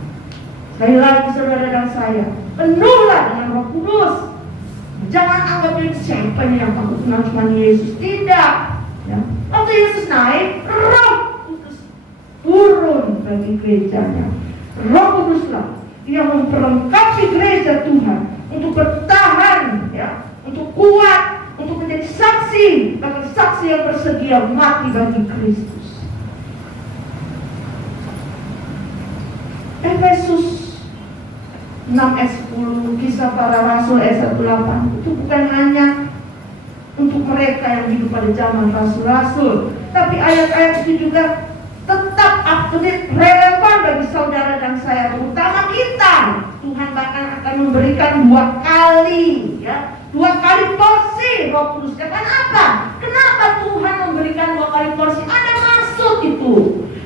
Sekali lagi saudara dan saya, penuhlah dengan Roh Kudus. Jangan anggap ini siapa nih yang takut kenal cuma Yesus. Tidak, ya. Waktu Yesus naik, Roh Kudus turun bagi gerejanya. Roh Kuduslah yang memperlengkapi gereja Tuhan untuk bertahan, ya, untuk kuat, untuk menjadi saksi, bahkan saksi yang bersedia mati bagi Kristus. Efesus 6 ayat 10, Kisah Para Rasul ayat 1-8 itu bukan hanya untuk mereka yang hidup pada zaman rasul-rasul, tapi ayat-ayat itu juga tetap up to date, relevan bagi saudara dan saya, terutama kita. Tuhan bahkan akan memberikan 2 kali, ya, 2 kali porsi Roh Kudus. Kenapa? Kenapa Tuhan memberikan 2 kali porsi? Ada maksud itu.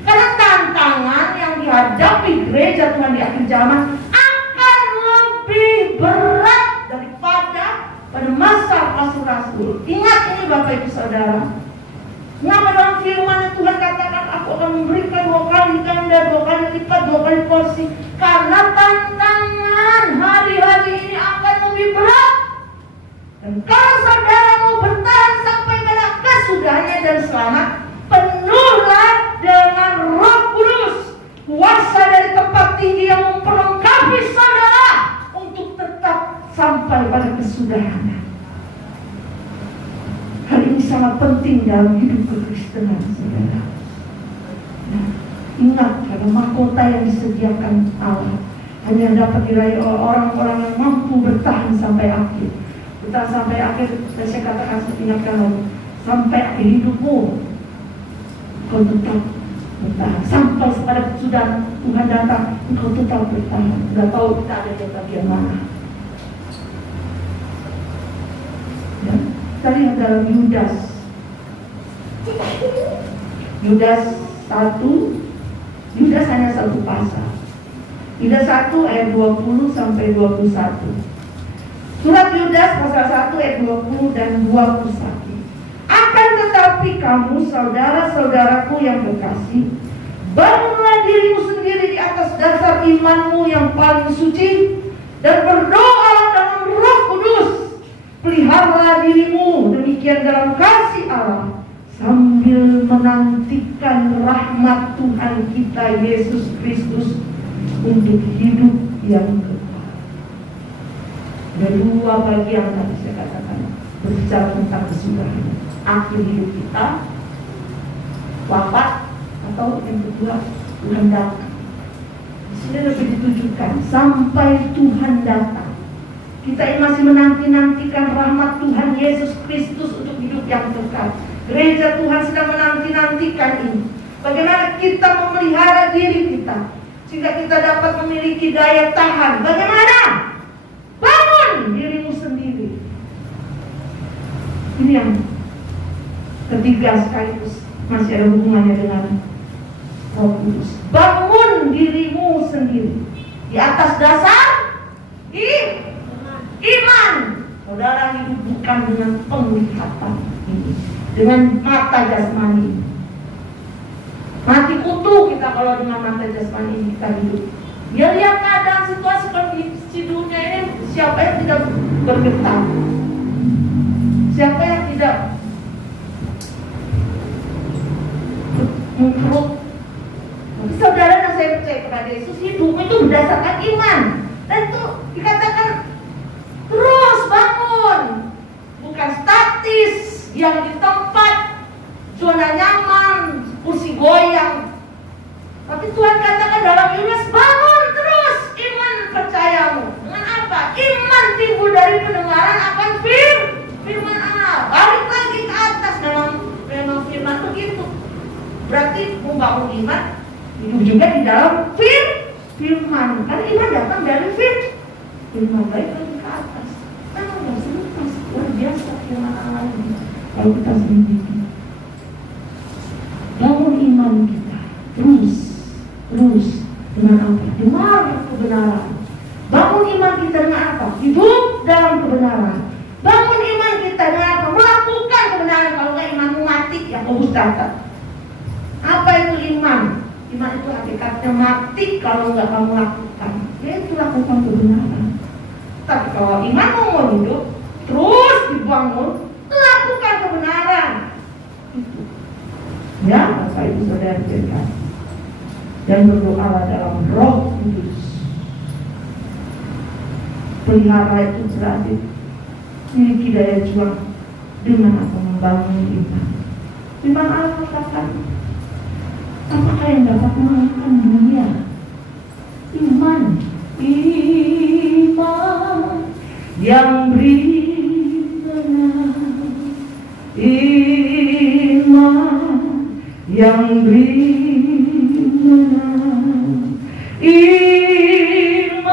Karena tantangan yang dihadapi gereja Tuhan di akhir zaman akan lebih berat daripada pada masa rasul-rasul. Ingat ini Bapak Ibu Saudara. Kenapa dalam firman Tuhan katakan aku akan memberikan 2 kali ganda, 2 kali lipat, 2 kali porsi? Karena tantangan hari-hari ini akan lebih berat. Dan kalau saudara mau bertahan sampai pada kesudahannya dan selamat, penuhlah dengan Roh Kudus, kuasa dari tempat tinggi yang memperlengkapi saudara untuk tetap sampai pada kesudahannya. Hal ini sangat penting dalam hidup kekristenan, saudara. Nah, ingat, karena mahkota yang disediakan Allah hanya dapat diraih oleh orang-orang yang mampu bertahan sampai akhir. Bertahan sampai akhir, dan saya katakan, saya ingatkan lagi, sampai akhir hidupmu engkau tetap bertahan. Sampai pada kesudahan Tuhan datang, engkau tetap bertahan. Tidak tahu kita ada di bagian mana. Ya, kita lihat dalam Yudas 1, Yudas hanya 1 pasal. Yudas 1 ayat 20 sampai 21. Surat Yudas pasal 1 ayat 20 dan 21. Akan tetapi kamu saudara-saudaraku yang berkasih, bangunlah dirimu sendiri di atas dasar imanmu yang paling suci, dan berdoalah dalam Roh Kudus. Pelihara dirimu demikian dalam kasih Allah, sambil menantikan rahmat Tuhan kita Yesus Kristus untuk hidup yang kekal. Ada dua bagian tadi saya katakan, berbicara tentang kesudahan akhir hidup kita, wafat, atau yang kedua Tuhan datang. Di sini lebih ditujukan sampai Tuhan datang. Kita masih menanti-nantikan rahmat Tuhan Yesus Kristus untuk hidup yang kekal. Gereja Tuhan sedang menanti-nantikan ini. Bagaimana kita memelihara diri kita sehingga kita dapat memiliki daya tahan. Bagaimana? Bangun dirimu sendiri. Ini yang ketiga sekaligus masih ada hubungannya dengan Roh Kudus. Bangun dirimu sendiri di atas dasar iman. Saudara hidup bukan dengan penglihatan ini, dengan mata jasmani. Mati kutu kita kalau dengan mata jasmani ini kita hidup. Dia lihat keadaan situasi kondisi dunia ini, siapa yang tidak bergetar? Siapa yang tidak mengkerut? Saudara dan saya percaya kepada Yesus, hidup itu berdasarkan iman. Dan itu dikatakan terus bangun, bukan statis yang di tempat zona nyaman, kursi goyang. Tapi Tuhan katakan dalam Yudas, bangun terus iman percayamu. Dengan apa? Iman timbul dari pendengaran akan firman Allah. Balik lagi ke atas, memang firman begitu. Berarti membangun iman hidup juga di dalam firman. Karena iman datang dari firman. Balik lagi ke atas. Memang gak selepas, luar biasa firman Allah ini. Kalau kita sendiri bangun iman kita terus dengan apa? Dengar kebenaran. Bangun iman kita dengan apa? Hidup dalam kebenaran. Bangun iman kita dengan apa? Melakukan kebenaran. Kalau nggak imanmu mati, ya Yakobus catat. Apa itu iman? Iman itu hakikatnya mati kalau nggak kamu lakukan. Itu lakukan kebenaran. Tapi kalau imanmu mau hidup, terus dibangun, lakukan kebenaran. Itu. Ya, Bapak Ibu Saudara sekalian. Dan berdoalah dalam Roh Kudus. Pelihara itu berarti memiliki daya juang dengan apa? Membangun iman. Iman Allah katakan, apakah yang dapat mengalahkan dunia? Iman yang beri menang, iman yang beri menang, iman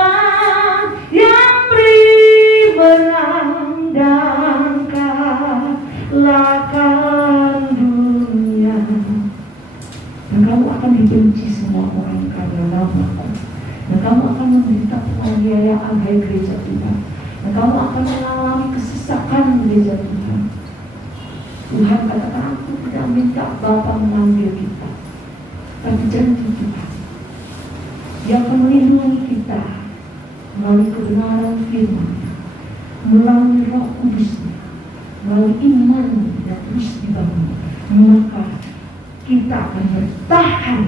yang beri menang dan kalahkan dunia. Dan kamu akan dibenci semua orang karena namaku. Dan kamu akan menderita penganiayaan, hai gereja Tuhan. Dan kamu akan mengalami kesesakan gereja Tuhan. Tuhan katakan, aku tidak minta Bapa mengambil kita, tapi janji Tuhan, Dia akan melindungi kita melalui kebenaran firman, melalui Roh Kudusnya, melalui iman yang terus dibangun. Maka kita akan bertahan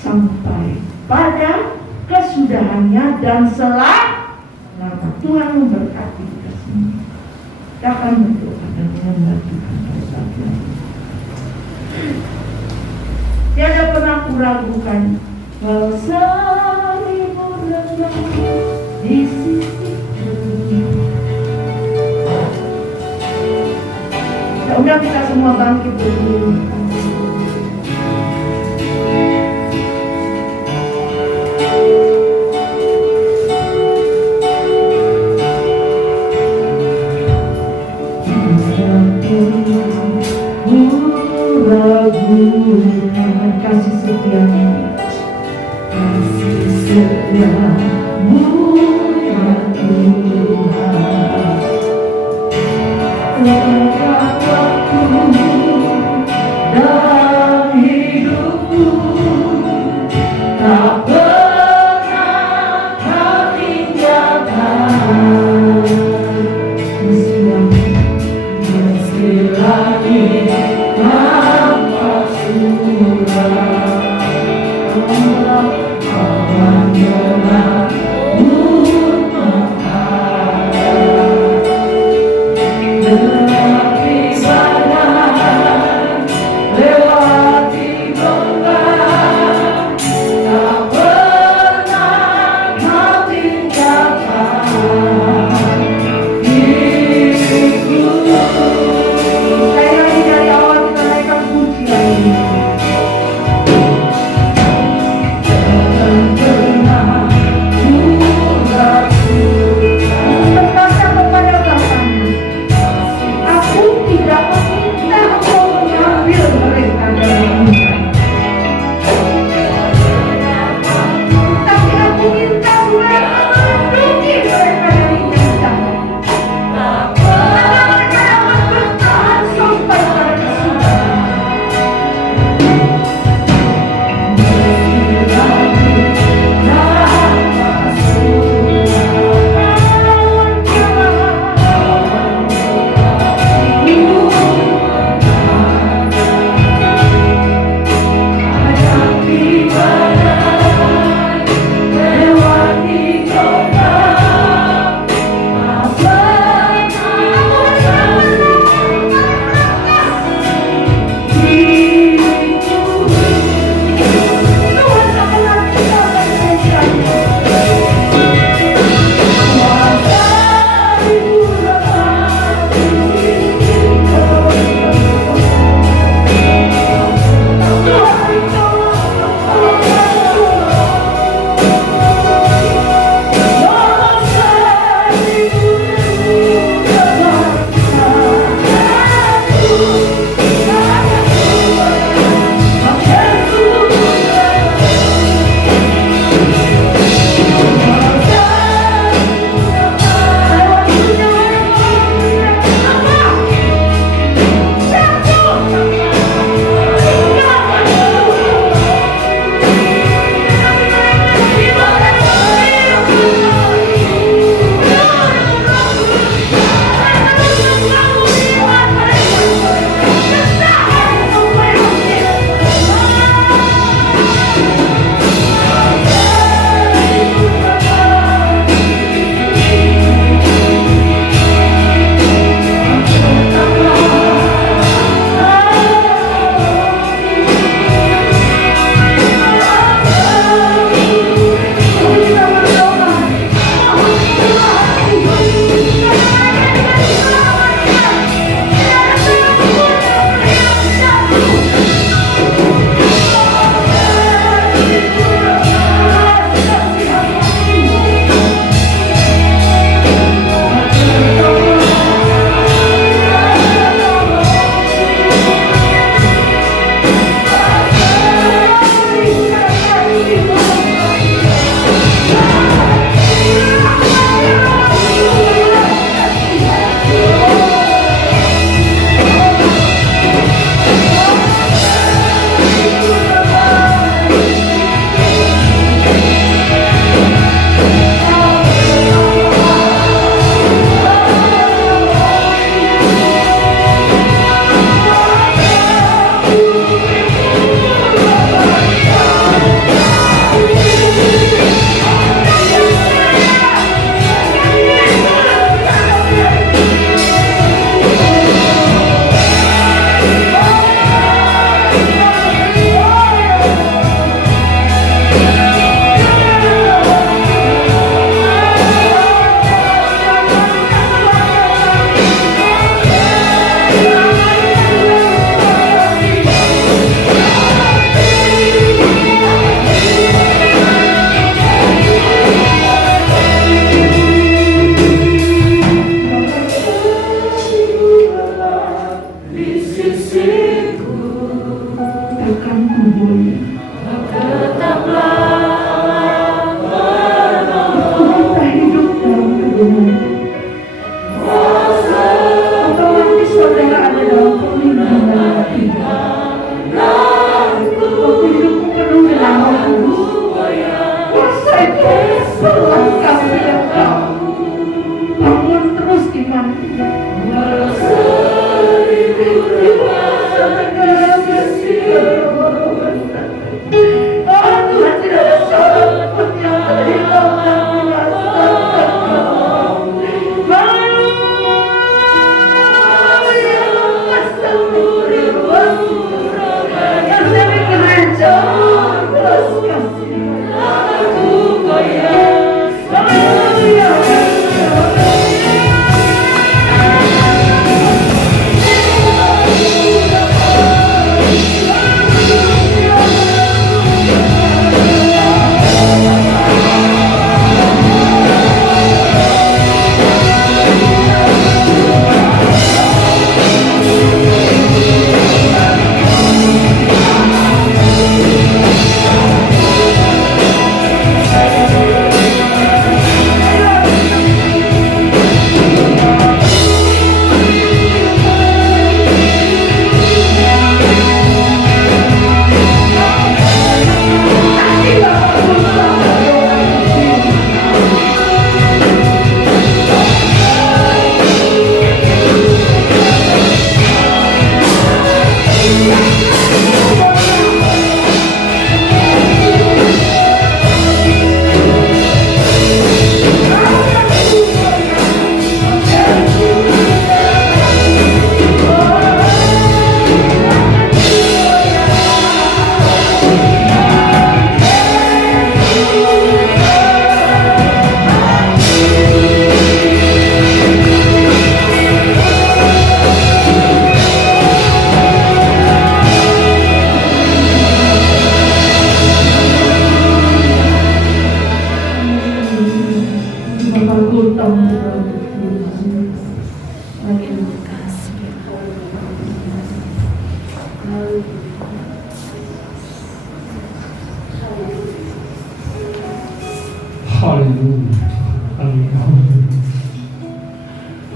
sampai pada kesudahannya dan selama Tuhan memberkati kita semua. Kita akan berdoa dan menyembah Tuhan pada saat ini. Tiada pernah kuragukan walau seribu rendah di sisi dunia. Ya udah, kita semua bangkit berdiri. Kasih setiamu, kasih setiamu ya Tuhan. Lengkap waktu dan hidupku, Sekali lagi dari awal kita naikkan puji lagi.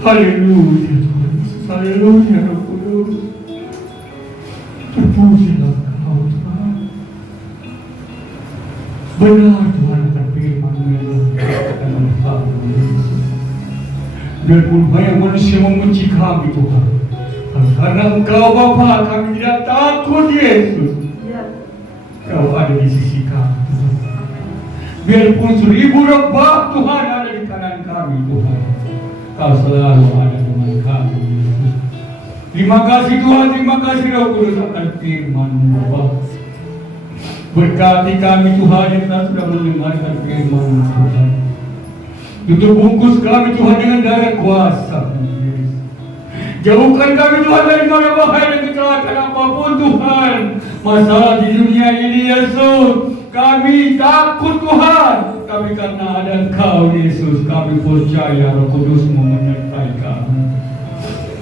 Haleluya Tuhan Yesus, haleluya Roh Kudus. Terpujilah Kau Tuhan. Benar Tuhan akan firman-Mu yang dikatakan oleh Hamba Yesus. Biarpun banyak manusia membenci kami Tuhan, karena Engkau Bapa kami tidak takut Yesus. Kau ada di sisi kami Tuhan. Biarpun 1000 rebah Tuhan ada di kanan kami Tuhan, Kau selalu ada dengan kami Yesus. Terima kasih Tuhan, terima kasih Roh Kudus akan firman-Mu Bapa. Berkati kami Tuhan yang telah sudah mendengarkan firman-Mu Tuhan. Tutup bungkus kami Tuhan dengan darah kuasa Yesus. Jauhkan kami Tuhan dari mana bahaya dan kecelakaan apapun Tuhan. Masalah di dunia ini Yesus, kami takut Tuhan, tapi karena ada Engkau Yesus, kami percaya Roh Kudus-Mu menyertai kami.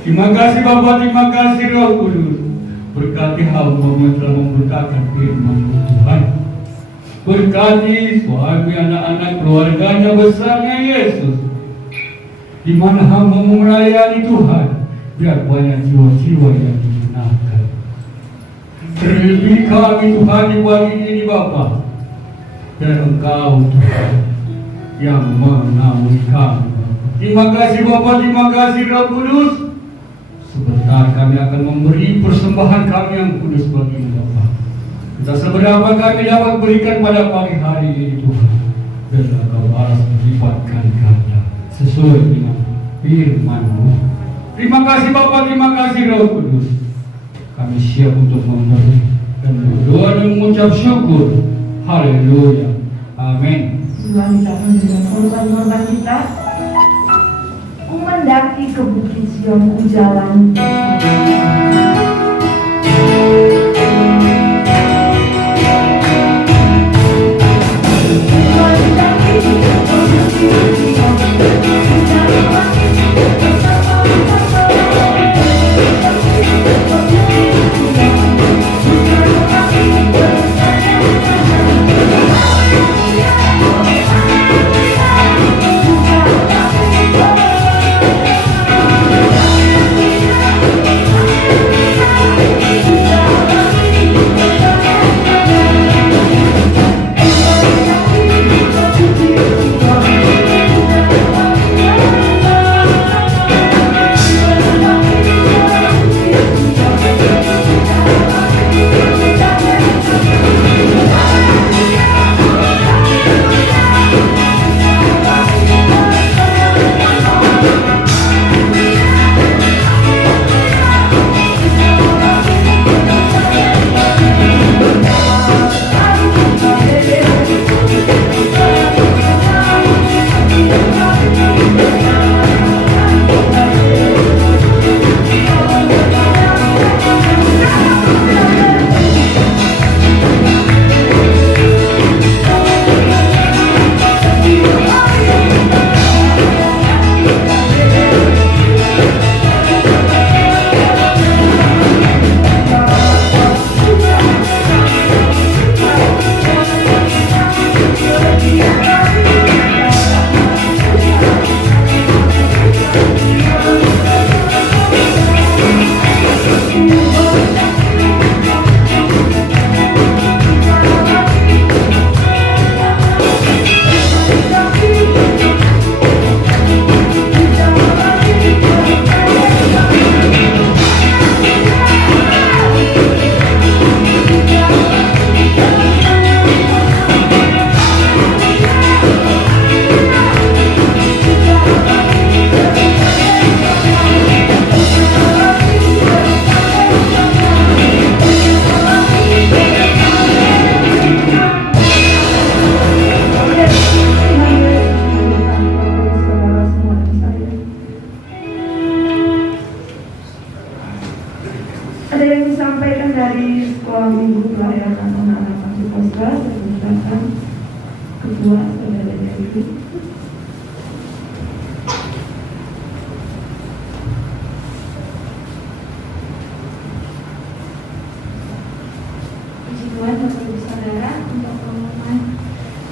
Terima kasih Bapa, terima kasih Roh Kudus. Berkati hamba-Mu yang telah memberitakan firman-Mu Tuhan. Berkati suami, anak-anak, keluarganya besarnya Yesus. Di mana hamba-Mu melayani Tuhan, biar banyak jiwa-jiwa yang dibenarkan. Terlebih kami Tuhan di pagi ini Bapa, dan Engkau Tuhan yang menaungi kami. Terima kasih Bapa, terima kasih Roh Kudus. Sebentar kami akan memberi persembahan kami yang kudus bagi-Mu Bapa. Kita seberapa kami dapat berikan pada pagi hari ini Tuhan, biarlah Kau balas berlipat kali ganda sesuai dengan firman-Mu. Terima kasih Bapa, terima kasih Roh Kudus. Kami siap untuk memberi dan berdoa dan mengucap syukur. Haleluya. Amin. Tuhan kita dengan korban-korban kita mendaki ke Bukit Sion ku jalan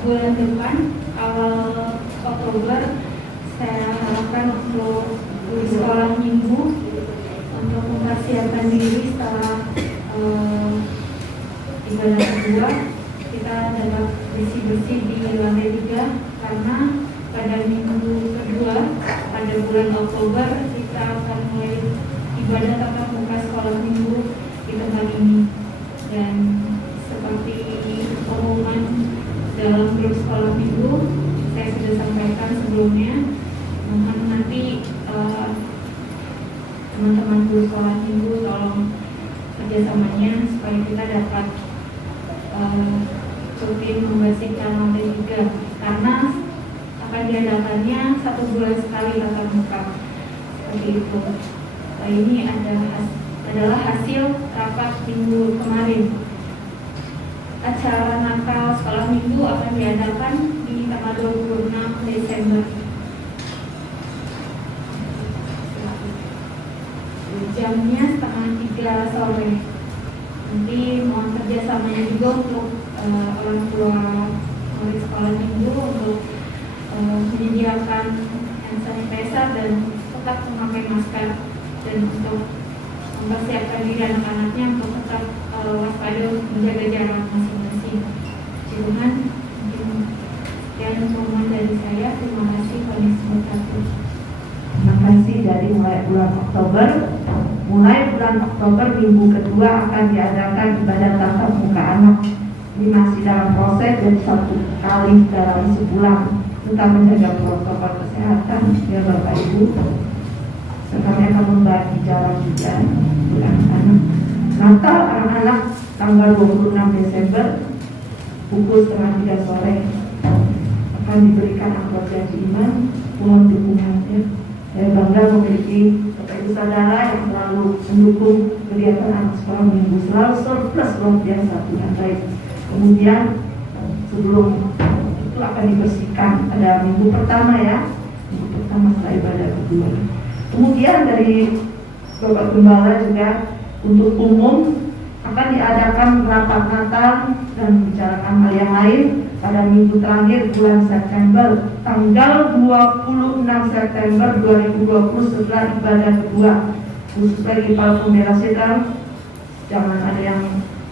bulan depan awal Oktober saya harapkan untuk mempersiapkan diri setelah ibadah kedua, kita dapat bersih-bersih di lantai 3 karena pada minggu kedua pada bulan Oktober kita akan mulai ibadah tatap muka sekolah minggu di tempat ini. Dan seperti pengumuman dalam grup sekolah minggu saya sudah sampaikan sebelumnya, mohon nanti teman-teman guru sekolah minggu tolong kerjasamanya supaya kita dapat rutin membersihkan lantai 3 karena akan diadakannya 1 bulan sekali tatap muka seperti itu. Ini adalah hasil rapat minggu kemarin. Acara Natal sekolah minggu akan diadakan di tanggal 26 Desember. Jamnya 2:30 sore. Nanti mohon kerjasamanya juga untuk orang tua murid sekolah minggu untuk menyediakan hand sanitizer dan tetap memakai masker dan untuk mempersiapkan diri anak-anaknya untuk tetap waspada menjaga jarak masing-masing. Tuhan, mungkin sekian pengumuman dari saya. Terima kasih. Kami berkati. Terima kasih. Dari mulai bulan Oktober minggu kedua akan diadakan ibadah tatap muka anak. Ini masih dalam proses dan 1 kali dalam sebulan. Kita menjaga protokol kesehatan ya Bapak Ibu. Sekarang akan membagi jarak juga bulan anak. Natal anak-anak tanggal 26 Desember pukul 2:30 sore akan diberikan amplop janji iman uang dukungannya. Saya bangga memiliki Bapak Ibu Saudara yang selalu mendukung kegiatan anak sekolah minggu, selalu surplus luar biasa Tuhan baik. Kemudian sebelum itu akan dibersihkan pada minggu pertama ya, minggu pertama setelah ibadah kedua. Kemudian dari Bapak Gembala juga untuk umum akan diadakan rapat Natal dan membicarakan hal yang lain pada minggu terakhir bulan September, tanggal 26 September 2020 setelah ibadah kedua. Khusus bagi para pembela setan, jangan ada yang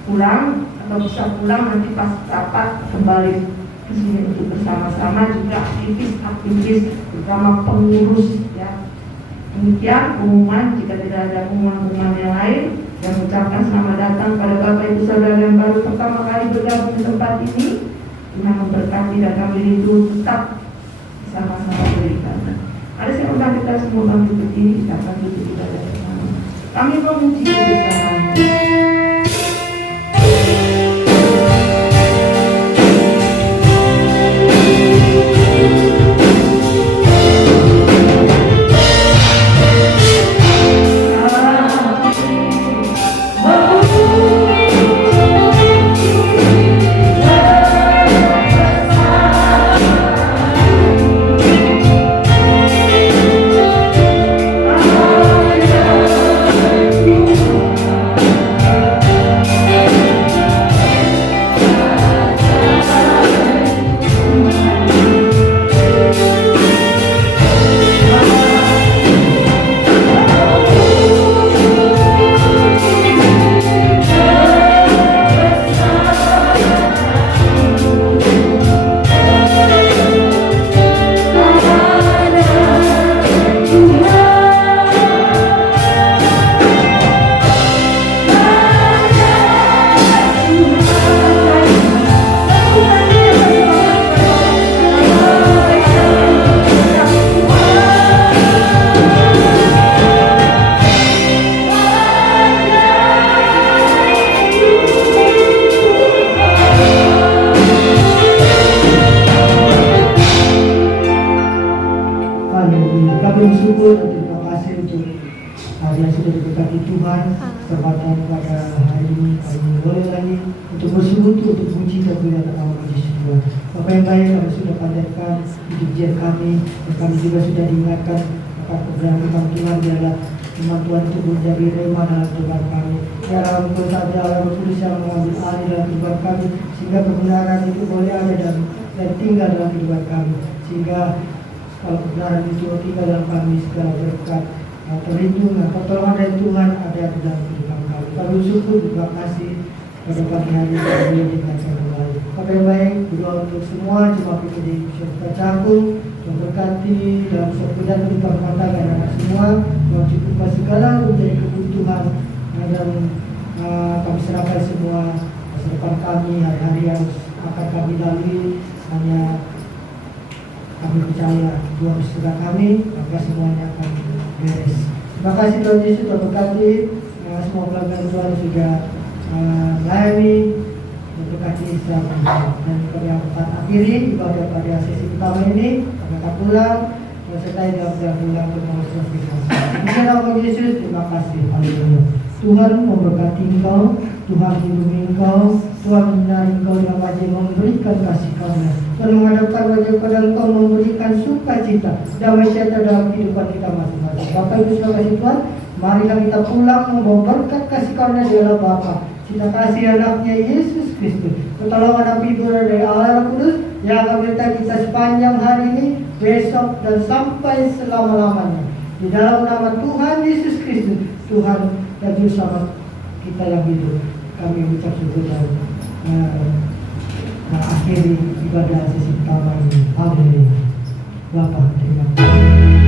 pulang atau bisa pulang nanti pas rapat kembali ke sini untuk bersama-sama juga aktivis bersama pengurus ya. Demikian pengumuman. Jika tidak ada pengumuman yang lain, yang mengucapkan selamat datang pada Bapak Ibu Saudara yang baru pertama kali bergabung di tempat ini. Tuhan memberkati dan kami itu tetap sama-sama beribadah. Mari saya undang kita semua bangkit berdiri, kita akan duduk ibadah bersama. Kami memuji bersama. Kami bersyukur dan terima kasih untuk hari yang sudah diberkati Tuhan. Kesempatan pada hari ini kami boleh lagi untuk bersekutu untuk puji kemuliaan nama Yesus Tuhan. Bapak yang baik, kami sudah panjatkan hidup jiwa kami dan kami juga sudah diingatkan akan kebenaran firman Tuhan adalah firman Tuhan itu menjadi rema dalam kehidupan kami. Ya Rabb, saja Rabb Kudus yang mengambil alih dalam kehidupan kami sehingga kebenaran itu boleh ada dan tinggal dalam kehidupan kami, sehingga kalau kebenaran itu tinggal dalam kami, segala berkat perlindungan, pertolongan dari Tuhan ada di dalam kehidupan kami. Kami bersyukur, terima kasih pada pagi hari ini kami dibaca kembali. Pada baik, berdoa untuk semua jemaat PKD Syurga Cakung, Tuhan berkati dalam sepenuhnya kehidupan rumah tangga dan anak semua, Tuhan cukupkan segala menjadi kebutuhan dan kami serahkan semua masa depan kami, hari-hari yang akan kami lalui, hanya kami percaya Tuhan beserta kami, maka semuanya akan beres. Terima kasih Tuhan Yesus, Tuhan berkati semua pelanggan Tuhan sudah melayani, Tuhan berkati selama ini. Dan kami akan akhiri ibadah pada sesi pertama ini, kami akan pulang, dan sertai dalam pulang untuk mengusung Tuhan. Di dalam Tuhan Yesus, terima kasih. Haleluya. Tuhan memberkati engkau, Tuhan melindungi engkau, Tuhan menyinari engkau dengan wajah memberikan kasih karunia. Tuhan menghadapkan wajah kepada engkau memberikan sukacita, damai sejahtera dalam kehidupan kita masing-masing. Bapak Ibu saudara kasih Tuhan, marilah kita pulang membawa berkat kasih karunia dari Allah Bapa, cinta kasih anaknya Yesus Kristus, pertolongan dan hiburan dari Allah Roh Kudus yang akan menyertai kita sepanjang hari ini, besok dan sampai selama-lamanya. Di dalam nama Tuhan Yesus Kristus, Tuhan dan Juru Selamat kita yang hidup, kami ucap syukur dan akhiri ibadah sesi pertama ini. Haleluya. Bapak, terima kasih.